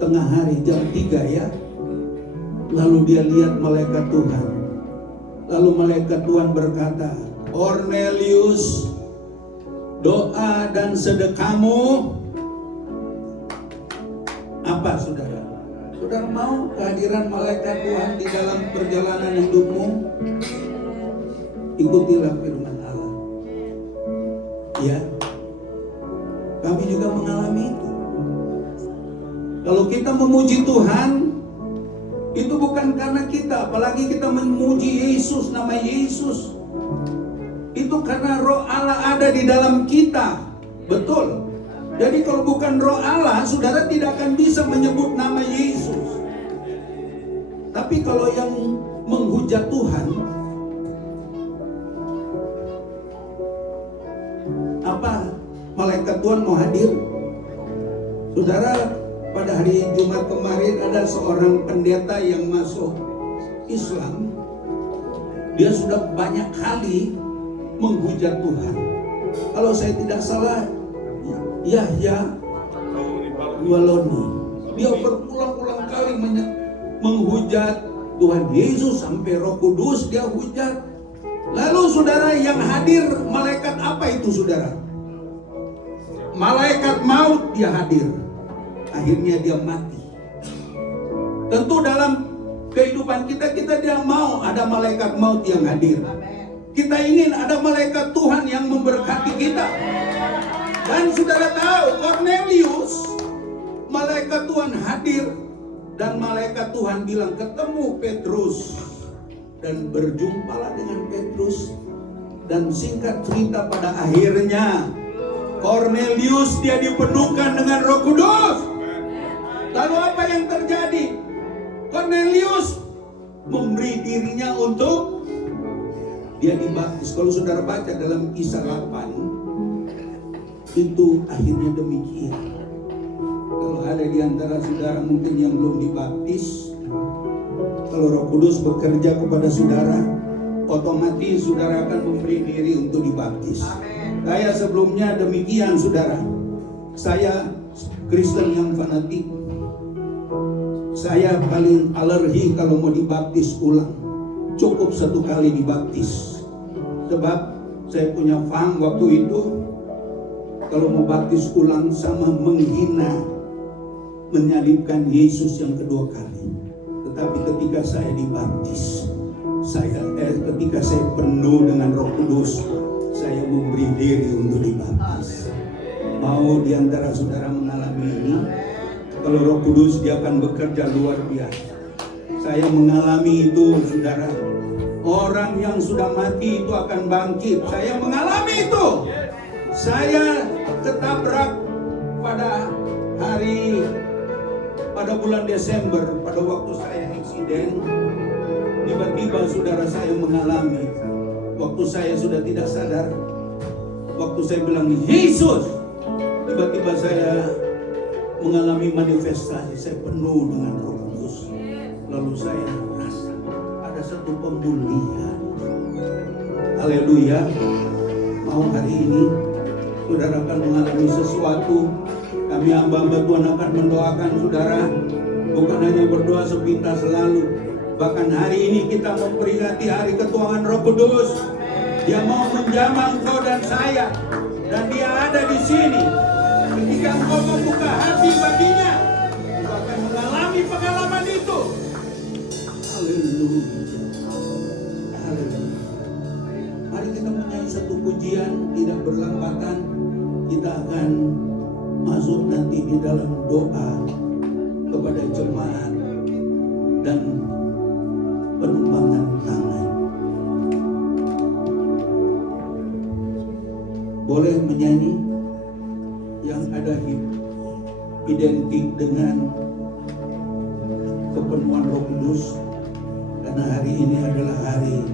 tengah hari jam 3 ya, lalu dia lihat malaikat Tuhan. Lalu malaikat Tuhan berkata, Cornelius. doa dan sedekahmu apa, saudara? Saudara mau kehadiran malaikat Tuhan di dalam perjalanan hidupmu? Ikutilah firman Allah. Ya, kami juga mengalami itu. Kalau kita memuji Tuhan, itu bukan karena kita, apalagi kita memuji Yesus, nama Yesus. Itu karena Roh Allah ada di dalam kita. Betul. Jadi kalau bukan Roh Allah, saudara tidak akan bisa menyebut nama Yesus. Tapi kalau yang menghujat Tuhan, apa? Malaikat Tuhan mau hadir? Saudara, pada hari Jumat kemarin ada seorang pendeta yang masuk Islam. Dia sudah banyak kali menghujat Tuhan. Kalau saya tidak salah, Yahya Waloni, dia berulang-ulang kali menghujat Tuhan Yesus, sampai Roh Kudus dia hujat. Lalu saudara, yang hadir malaikat apa itu, saudara? Malaikat maut dia hadir. Akhirnya dia mati. Tentu dalam kehidupan kita tidak mau ada malaikat maut yang hadir. Kita ingin ada malaikat Tuhan yang memberkati kita. Dan saudara tahu, Cornelius, malaikat Tuhan hadir, dan malaikat Tuhan bilang, ketemu Petrus, dan berjumpalah dengan Petrus. Dan singkat cerita, pada akhirnya Cornelius dia dipenuhkan dengan Roh Kudus. Lalu apa yang terjadi? Cornelius memberi dirinya untuk dia dibaptis. Kalau saudara baca dalam Kisah 8, itu akhirnya demikian. Kalau ada di antara saudara mungkin yang belum dibaptis, kalau Roh Kudus bekerja kepada saudara, otomatis saudara akan memberi diri untuk dibaptis. Saya sebelumnya demikian, saudara. Saya Kristen yang fanatik. Saya paling alergi kalau mau dibaptis ulang. Cukup 1 kali dibaptis. Sebab saya punya paham waktu itu, kalau mau baptis ulang sama menghina, menyalibkan Yesus yang kedua kali. Tetapi ketika saya dibaptis, ketika saya penuh dengan Roh Kudus, saya memberi diri untuk dibaptis. Mau diantara saudara mengalami ini? Kalau Roh Kudus dia akan bekerja luar biasa. Saya mengalami itu, saudara. Orang yang sudah mati itu akan bangkit. Saya mengalami itu. Saya ketabrak pada bulan Desember, pada waktu saya eksiden. Tiba-tiba saudara saya mengalami, waktu saya sudah tidak sadar, waktu saya bilang Yesus, tiba-tiba saya mengalami manifestasi, saya penuh dengan Roh Kudus. Lalu saya rasa ada satu pemulihan. Haleluya. Mau hari ini saudara akan mengalami sesuatu. Kami hamba-hamba Tuhan akan mendoakan saudara, bukan hanya berdoa sepintas selalu. Bahkan hari ini kita memperingati hari ketuhanan Roh Kudus. Dia mau menjamah engkau dan saya, dan dia ada di sini. Ketika engkau membuka hati baginya, engkau akan mengalami pengalaman itu. Haleluya. Haleluya. Mari kita menyanyi satu pujian, tidak berlambatan. Kita akan masuk nanti di dalam doa kepada jemaat dan penumpangan tangan. Boleh menyanyi yang ada identik dengan kepenuhan Roh Kudus, karena hari ini adalah hari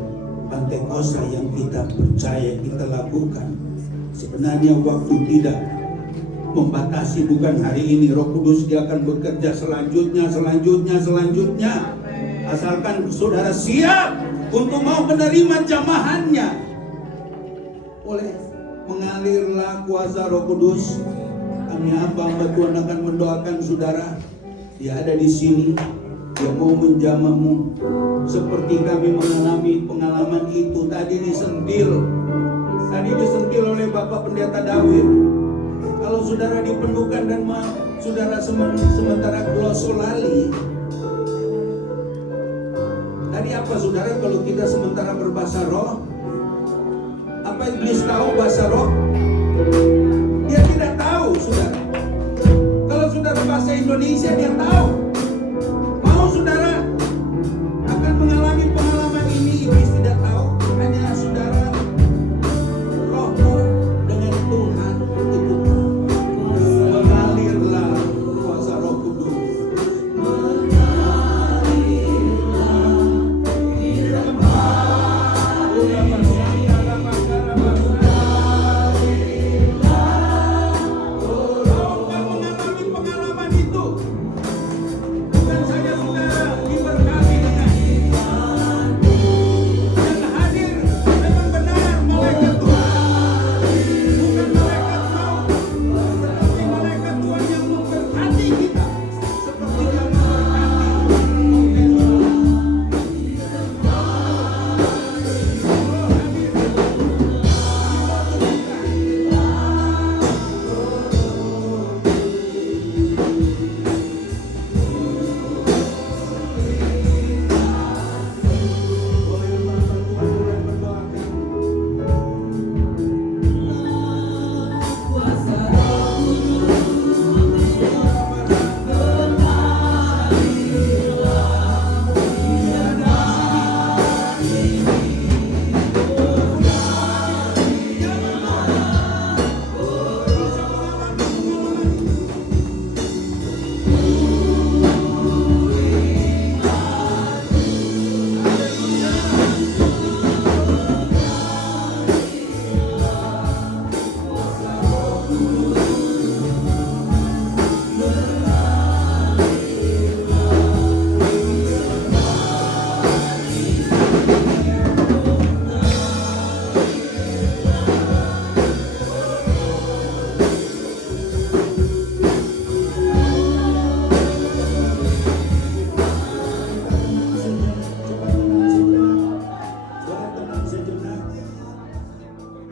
Pantekosta yang kita percaya kita lakukan. Sebenarnya waktu tidak membatasi, bukan hari ini. Roh Kudus dia akan bekerja selanjutnya. Asalkan saudara siap untuk mau menerima jamahannya. Oleh mengalirlah kuasa Roh Kudus. Kami hamba Tuhan akan mendoakan saudara. Dia ada di sini. Dia mau menjamahmu. Seperti kami mengalami pengalaman itu. Tadi disentil oleh Bapak Pendeta Dawid, kalau saudara dipenuhkan dan saudara sementara glosolali, tadi apa saudara kalau kita sementara berbahasa roh? Apa iblis tahu bahasa roh? Dia tidak tahu, saudara. Kalau saudara bahasa Indonesia dia tahu. Mau saudara akan mengalami pengalaman ini, iblis tidak tahu. Hanya saudara rohmu dengan Tuhan itu mengalirlah kuasa Roh Kudus.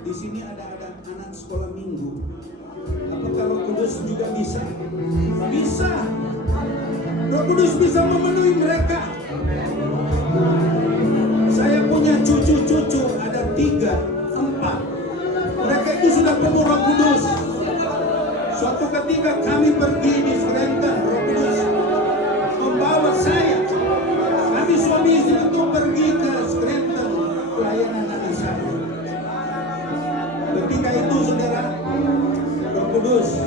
Di sini ada anak sekolah minggu. Apakah Roh Kudus juga bisa? Bisa. Roh Kudus bisa memenuhi mereka. Saya punya cucu-cucu, ada 3, 4. Mereka itu sudah penuh Roh Kudus. Suatu ketika kami pergi di Scranton, Roh Kudus membawa saya. Kami suami istri itu pergi ke Scranton, pelayanan anak saya. Ketika itu saudara, Roh Kudus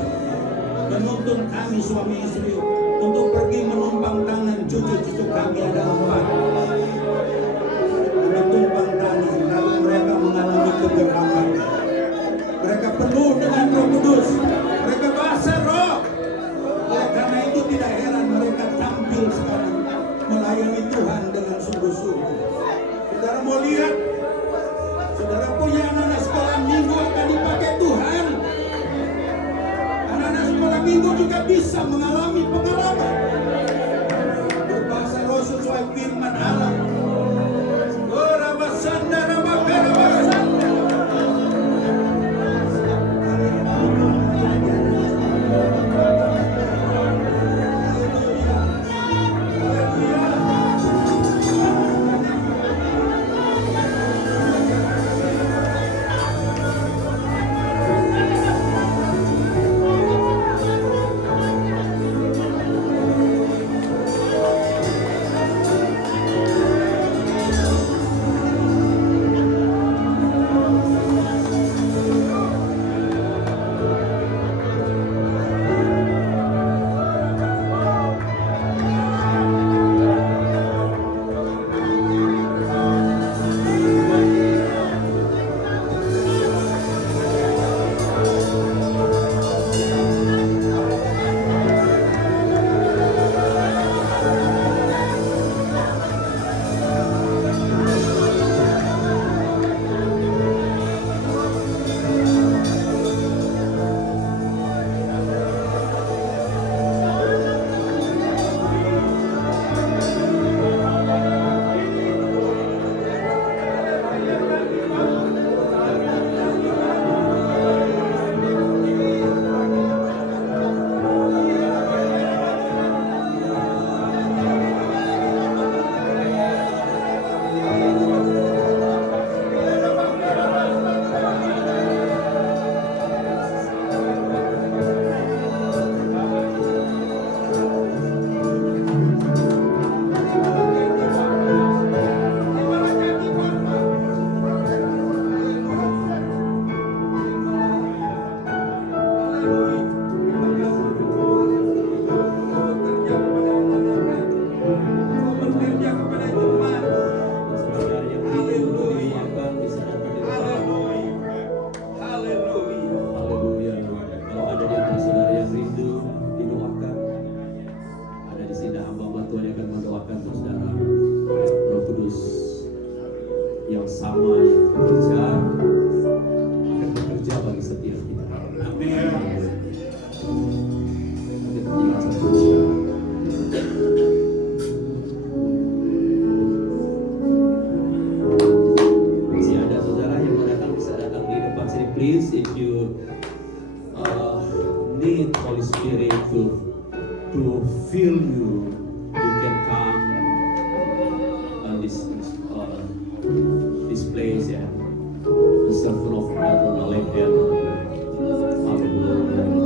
menuntun kami suami istri untuk pergi menumpang tangan cucu-cucu kami, ada 4. Menumpang tangan, lalu mereka mengalami kegerakan. Mereka penuh dengan Roh Kudus, mereka bahasa roh. Oleh karena itu tidak heran mereka tampil sekarang melayani Tuhan dengan sungguh-sungguh. Saudara mau lihat, saudara punya anak-anak sekolah minggu akan dipakai Tuhan. Anak-anak sekolah minggu juga bisa mengalami pengalaman berbahasa roh sesuai firman Allah. please, if you need Holy Spirit to fill you, you can come this place, yeah. The servant of God will let them. Hallelujah.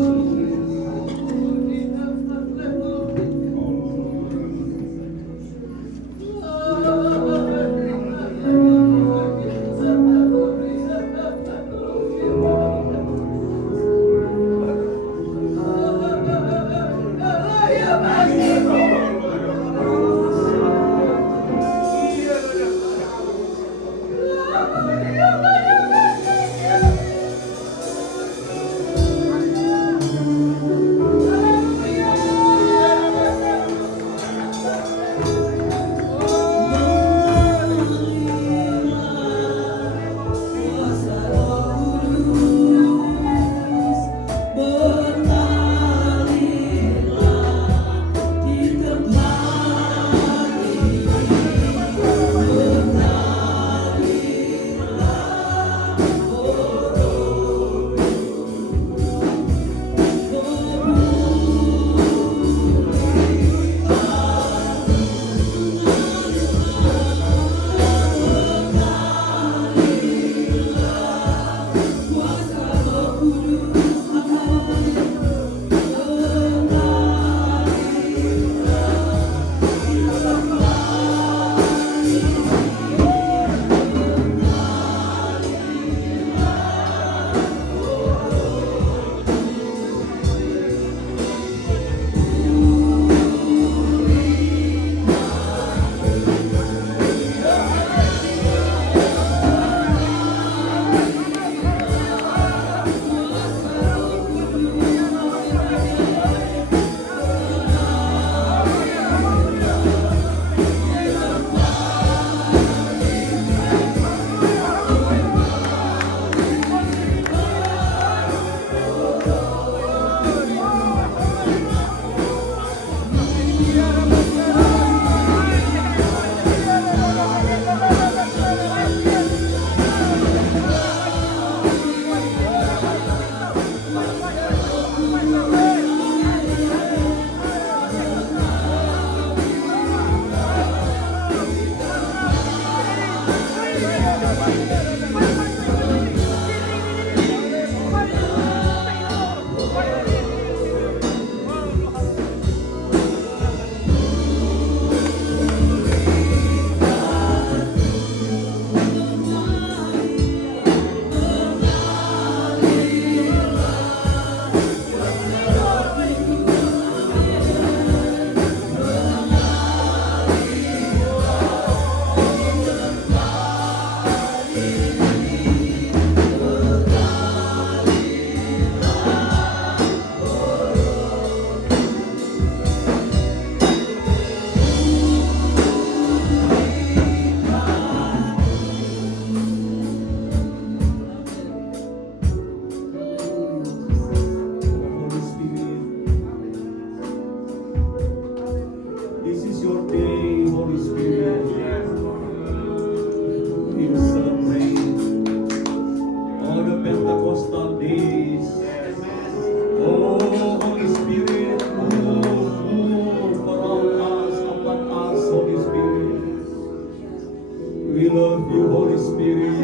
We love you, Holy Spirit.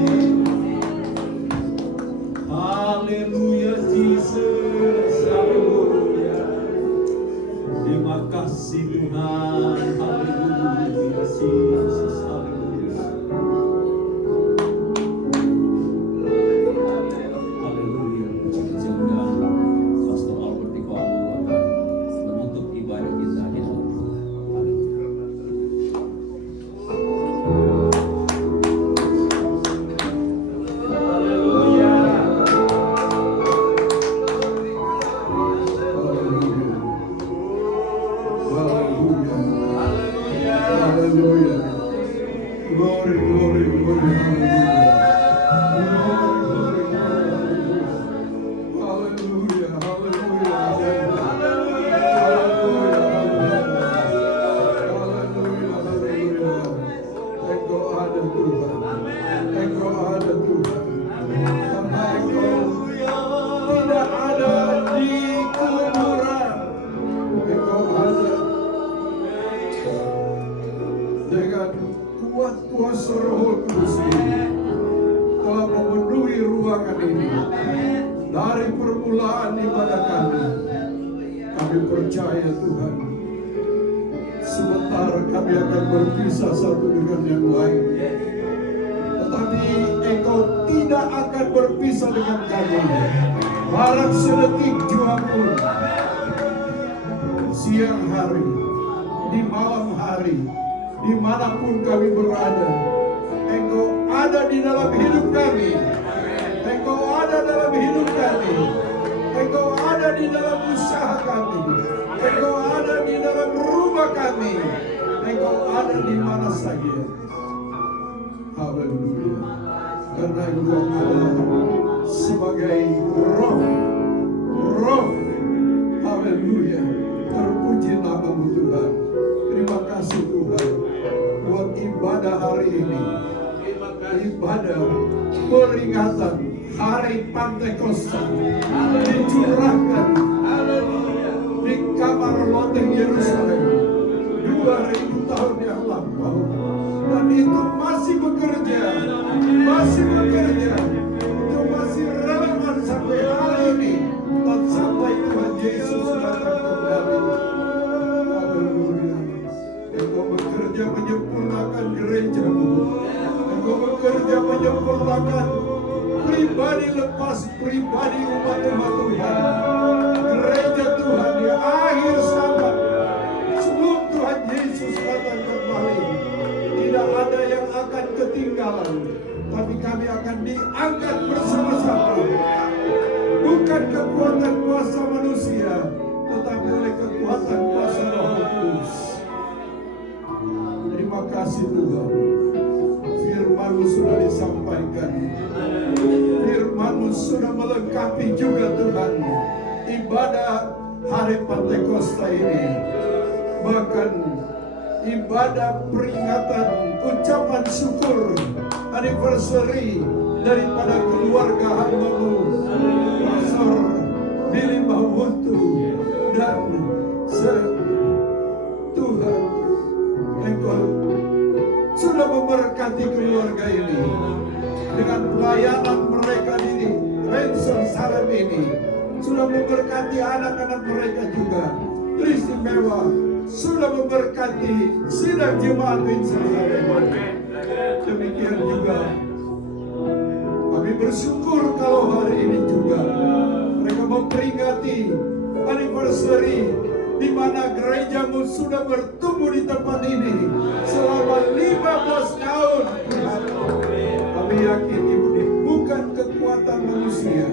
Hallelujah, Jesus. Hallelujah. Terima kasih Tuhan. Hallelujah, Jesus. Hallelujah. Hallelujah. Puji-puji undang Pastor Albert Iko Abu akan menutup ibadah kita di dalam Tuhan. perjuangan ini. Dari permulaan ibadah kami percaya Tuhan, sebentar kami akan berpisah satu dengan yang lain. Tetapi Engkau tidak akan berpisah dengan kami. Harap sedetik jua pun, siang hari, di malam hari, dimanapun kami berada, Engkau ada di dalam hidup kami. Engkau ada dalam hidup kami. Engkau ada di dalam usaha kami. Engkau ada di dalam rumah kami. Engkau ada di mana saja. Haleluya. Karena Engkau adalah sebagai roh. Haleluya. Terpuji namamu Tuhan. Terima kasih Tuhan buat ibadah hari ini. Ibadah peringatan Hari Pantekosta dicurahkan di kamar loteng Yerusalem 2000 tahun yang lampau, dan itu masih bekerja, itu masih relevan sampai hari ini dan sampai Tuhan Yesus datang kembali. Haleluya. Engkau bekerja menyempurnakan gereja-Mu. Engkau bekerja menyempurnakan pribadi lepas pribadi umat-umat Tuhan. Gereja Tuhan di akhir zaman sebelum Tuhan Yesus datang kembali, tidak ada yang akan ketinggalan, tapi kami akan diangkat bersama-sama, bukan kekuatan kuasa manusia, tetapi oleh kekuatan kuasa Roh Kudus. Terima kasih Tuhan, firman-Mu sudah disampaikan, firman-Mu sudah melengkapi juga Tuhan ibadah Hari Pantekosta ini, bahkan ibadah peringatan ucapan syukur anniversary daripada keluarga hamba-Mu Pastor Billy Bahwuntu dan Tuhan, Engkau sudah memberkati keluarga ini dengan pelayanan mereka di Ransom Salem ini, sudah memberkati anak-anak mereka juga. Teristimewa sudah memberkati sidang jemaat Ransom Salem. Demikian juga kami bersyukur kalau hari ini juga mereka memperingati anniversary di mana gereja-Mu sudah bertumbuh di tempat ini selama 15 tahun. Kami yakin ini bukan kekuatan manusia,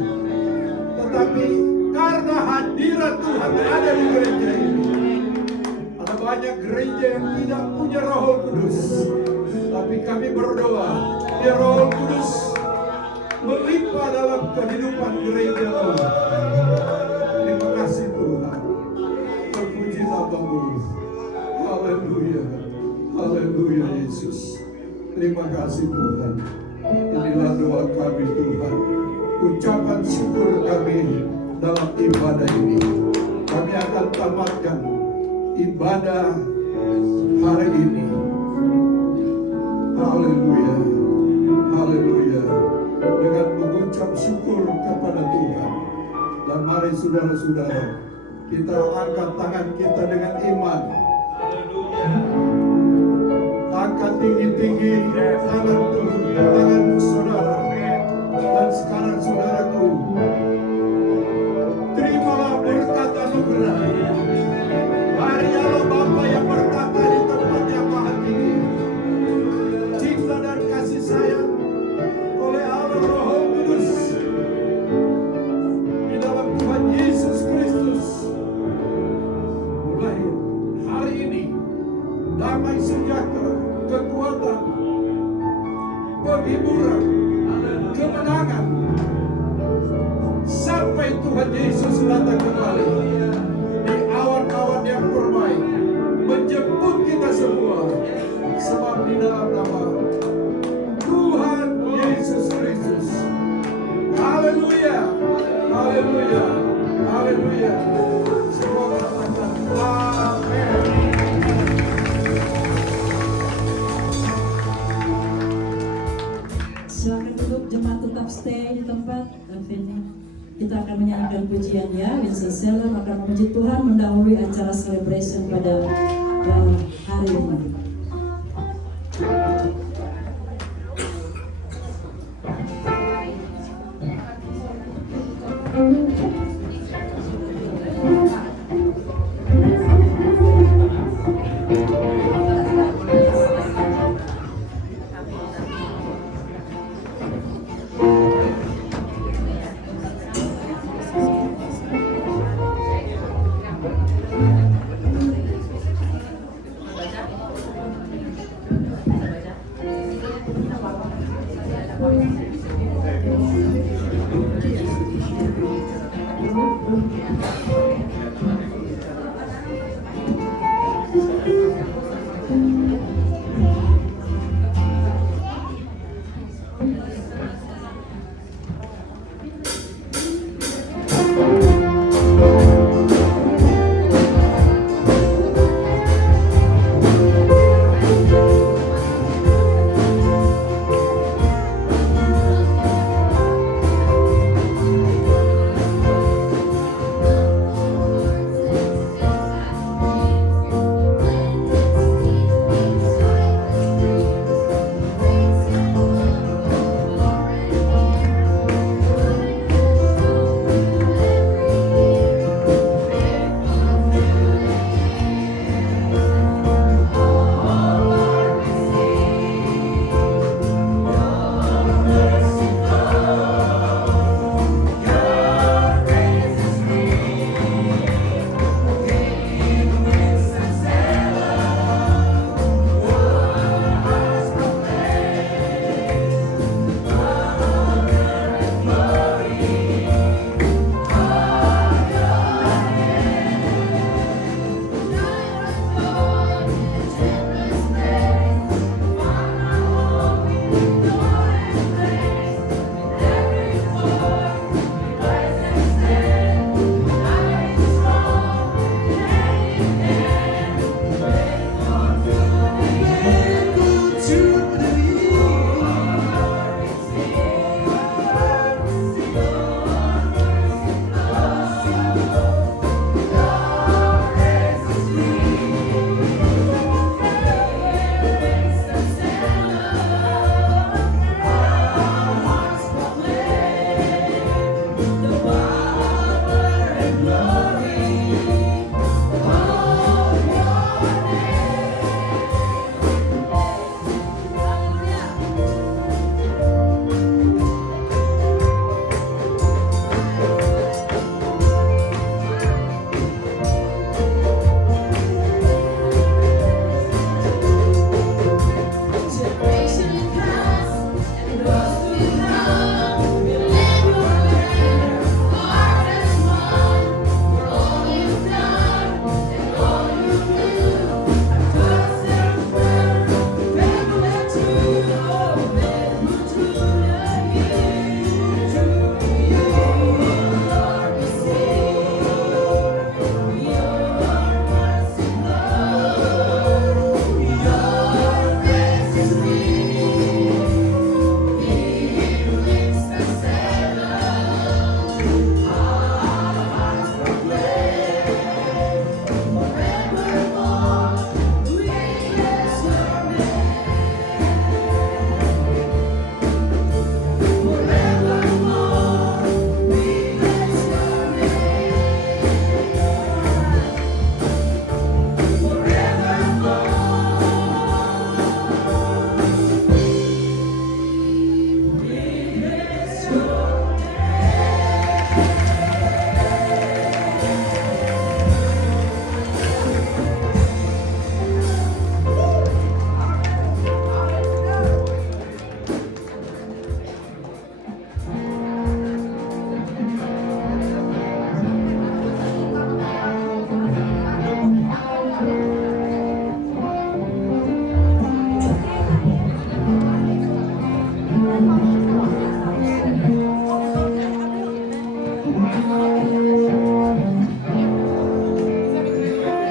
tetapi karena hadirat Tuhan ada di gereja ini. Ada banyak gereja yang tidak punya Roh Kudus, tapi kami berdoa biar Roh Kudus melimpah dalam kehidupan gereja-Mu. Terima kasih Tuhan. Terpuji nama-Mu. Haleluya. Haleluya Yesus. Terima kasih Tuhan. Inilah doa kami Tuhan. Ucapan syukur kami dalam ibadah ini. Kami akan tamatkan ibadah hari ini. Haleluya. Haleluya. Dengan mengucap syukur kepada Tuhan. Dan mari saudara-saudara, kita angkat tangan kita dengan iman. Angkat tinggi-tinggi tangan saudara. Dan sekarang saudaraku, terimalah berkat anugerah dari Allah Bapa yang berkata di tempat yang maha tinggi. Cinta dan kasih sayang oleh Allah Roh Kudus di dalam Tuhan Yesus Kristus. Mulai hari ini, damai sejahtera, kekuatan, penghiburan, kemenangan, sampai Tuhan Yesus datang kembali di awan-awan yang permai, menjemput kita semua, sebab di dalam nama Tuhan Yesus Kristus. Haleluya, haleluya, haleluya. Semua katakan amin. Silakan duduk. jemaat tetap stay di tempat. Kita akan menyanyikan pujian ya. Winston-Salem akan memuji Tuhan mendahului acara celebration pada hari ini.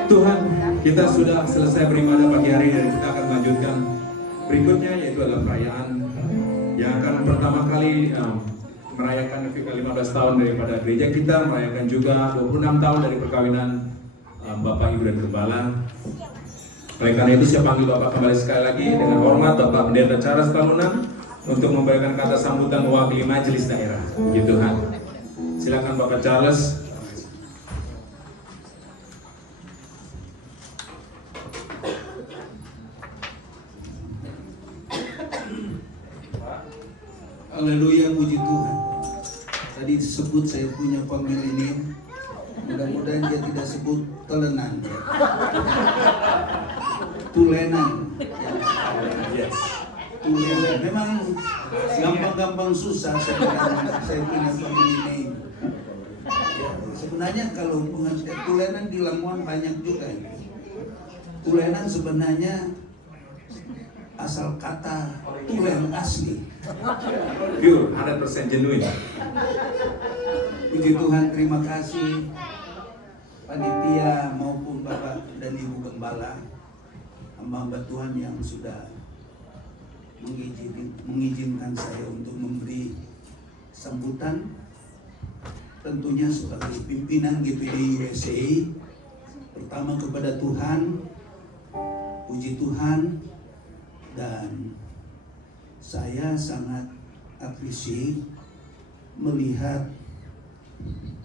Tuhan, kita sudah selesai beribadah pagi hari dan kita akan melanjutkan berikutnya, yaitu adalah perayaan yang akan pertama kali merayakan 15 tahun daripada gereja kita, merayakan juga 26 tahun dari perkawinan Bapak, Ibu, dan Gembala. Oleh karena itu saya panggil Bapak kembali sekali lagi dengan hormat Bapak Pendeta Charles Tamunan untuk memberikan kata sambutan mewakili majelis daerah. Puji Tuhan. Silakan Bapak Charles. Haleluya, puji Tuhan. Tadi disebut saya punya family name. Mudah-mudahan dia tidak sebut telenan. Ya. Tulenan. Yes. Tulenan. Memang gampang-gampang susah saya punya family name. Ya, sebenarnya kalau pengertian tulenan di Lamongan banyak juga. Tulenan sebenarnya asal kata tulen asli. Pure, 100% genuine. Puji Tuhan, terima kasih panitia maupun Bapak dan Ibu Gembala, hamba Tuhan yang sudah mengizinkan saya untuk memberi sambutan, tentunya sebagai pimpinan GPD USA. Pertama kepada Tuhan, puji Tuhan, dan saya sangat apresiasi melihat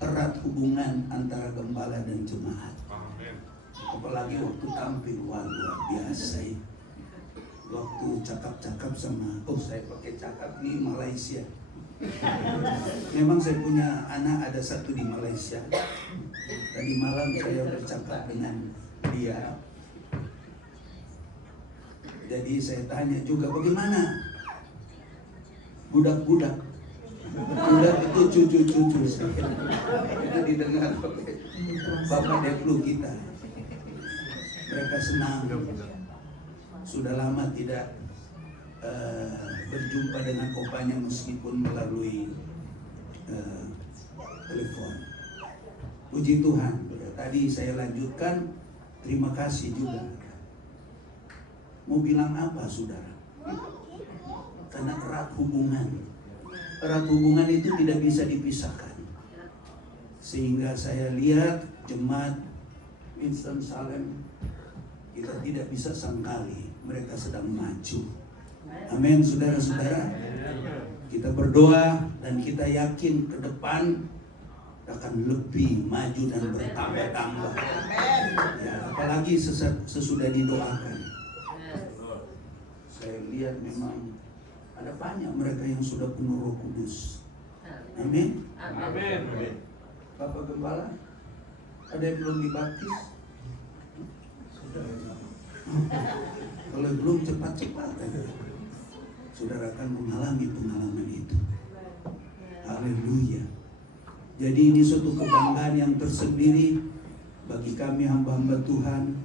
erat hubungan antara gembala dan jemaat. Apalagi waktu tampil, wah luar biasa ya. Waktu cakap-cakap sama, saya pakai cakap di Malaysia. Memang saya punya anak ada satu di Malaysia. Tadi malam saya bercakap dengan dia. Jadi saya tanya juga, bagaimana budak-budak? Budak itu cucu-cucu saya. Itu didengar oleh Bapak Deplu kita. Mereka senang. Sudah lama tidak berjumpa dengan opanya meskipun melalui telepon. Puji Tuhan. Tadi saya lanjutkan. Terima kasih juga. Mau bilang apa, saudara? Karena erat hubungan. Erat hubungan itu tidak bisa dipisahkan. Sehingga saya lihat jemaat Winston-Salem, kita tidak bisa sangkali mereka sedang maju. Amin, saudara-saudara. Kita berdoa dan kita yakin ke depan akan lebih maju dan bertambah-tambah. Ya, apalagi sesudah didoakan. Saya lihat memang ada banyak mereka yang sudah penuh Roh Kudus. Amin. Amin. Bapak Gembala, ada yang belum dibaptis? Kalau belum cepat-cepat, saudara akan mengalami pengalaman itu. Haleluya. Jadi ini suatu kebanggaan yang tersendiri bagi kami hamba-hamba Tuhan,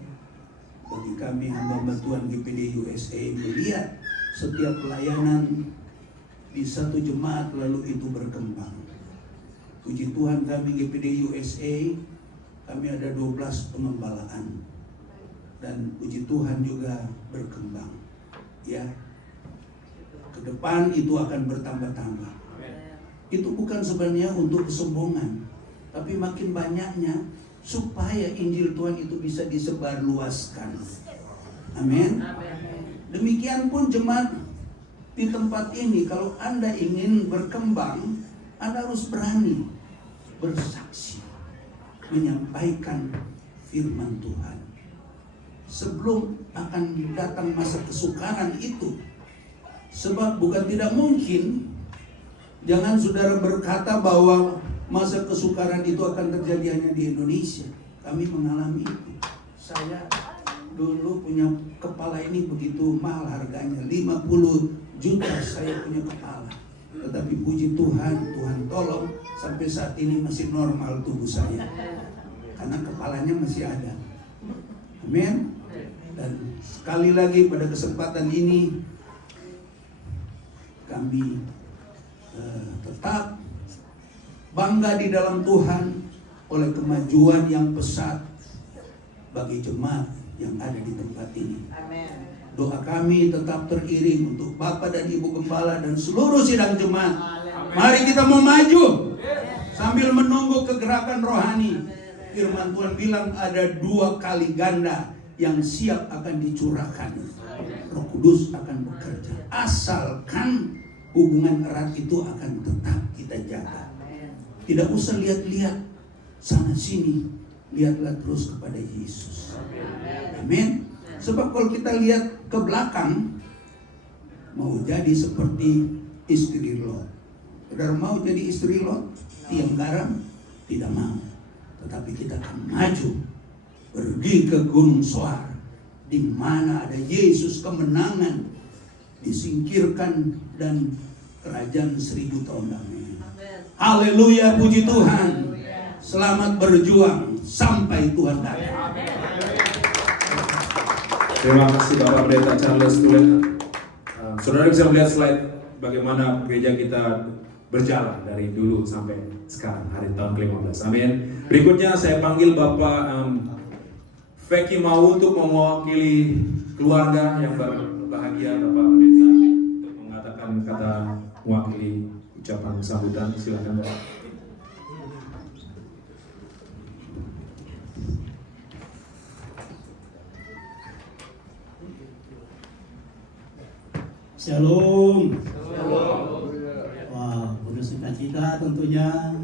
bagi kami hamba-hamba Tuhan GPD USA melihat setiap pelayanan di satu jemaat lalu itu berkembang. Puji Tuhan, kami GPD USA, kami ada 12 pengembalaan. Dan puji Tuhan juga berkembang. Ya. Ke depan itu akan bertambah-tambah. Itu bukan sebenarnya untuk kesombongan, tapi makin banyaknya supaya Injil Tuhan itu bisa disebarluaskan. Amin. Demikian pun jemaat di tempat ini, kalau Anda ingin berkembang, Anda harus berani bersaksi, menyampaikan firman Tuhan. Sebelum akan datang masa kesukaran itu, sebab bukan tidak mungkin, jangan saudara berkata bahwa masa kesukaran itu akan terjadi hanya di Indonesia. Kami mengalami itu. Saya dulu punya kepala ini begitu mahal harganya, 50 juta saya punya kepala. Tetapi puji Tuhan, Tuhan tolong sampai saat ini masih normal tubuh saya. Karena kepalanya masih ada. Amin. Dan sekali lagi pada kesempatan ini kami tetap bangga di dalam Tuhan oleh kemajuan yang pesat bagi jemaat yang ada di tempat ini. Amin. Doa kami tetap teriring untuk Bapak dan Ibu Gembala dan seluruh sidang jemaat. Mari kita mau maju sambil menunggu kegerakan rohani. Firman Tuhan bilang ada 2 kali ganda yang siap akan dicurahkan. Roh Kudus akan bekerja. Asalkan hubungan erat itu akan tetap kita jaga. Tidak usah lihat-lihat sana sini, lihatlah terus kepada Yesus. Amin. Sebab kalau kita lihat ke belakang, mau jadi seperti istri Lot. Saudara mau jadi istri Lot? Tiang garam? Tidak mau. Tetapi kita akan maju, pergi ke Gunung Soar, di mana ada Yesus kemenangan, disingkirkan dan kerajaan 1000 tahun damai. Haleluya, puji Tuhan. Selamat berjuang sampai Tuhan datang. Terima kasih Bapak Pendeta Charles Tulen. Saudara bisa melihat slide bagaimana gereja kita berjalan dari dulu sampai sekarang, hari tahun ke-15. Amin. Berikutnya saya panggil Bapak Feki mau untuk mewakili keluarga yang berbahagia, Bapak Pendeta, untuk mengatakan kata mewakili ucapan sambutan. Silakan Bapak. Shalom. Wah, penuh sukacita tentunya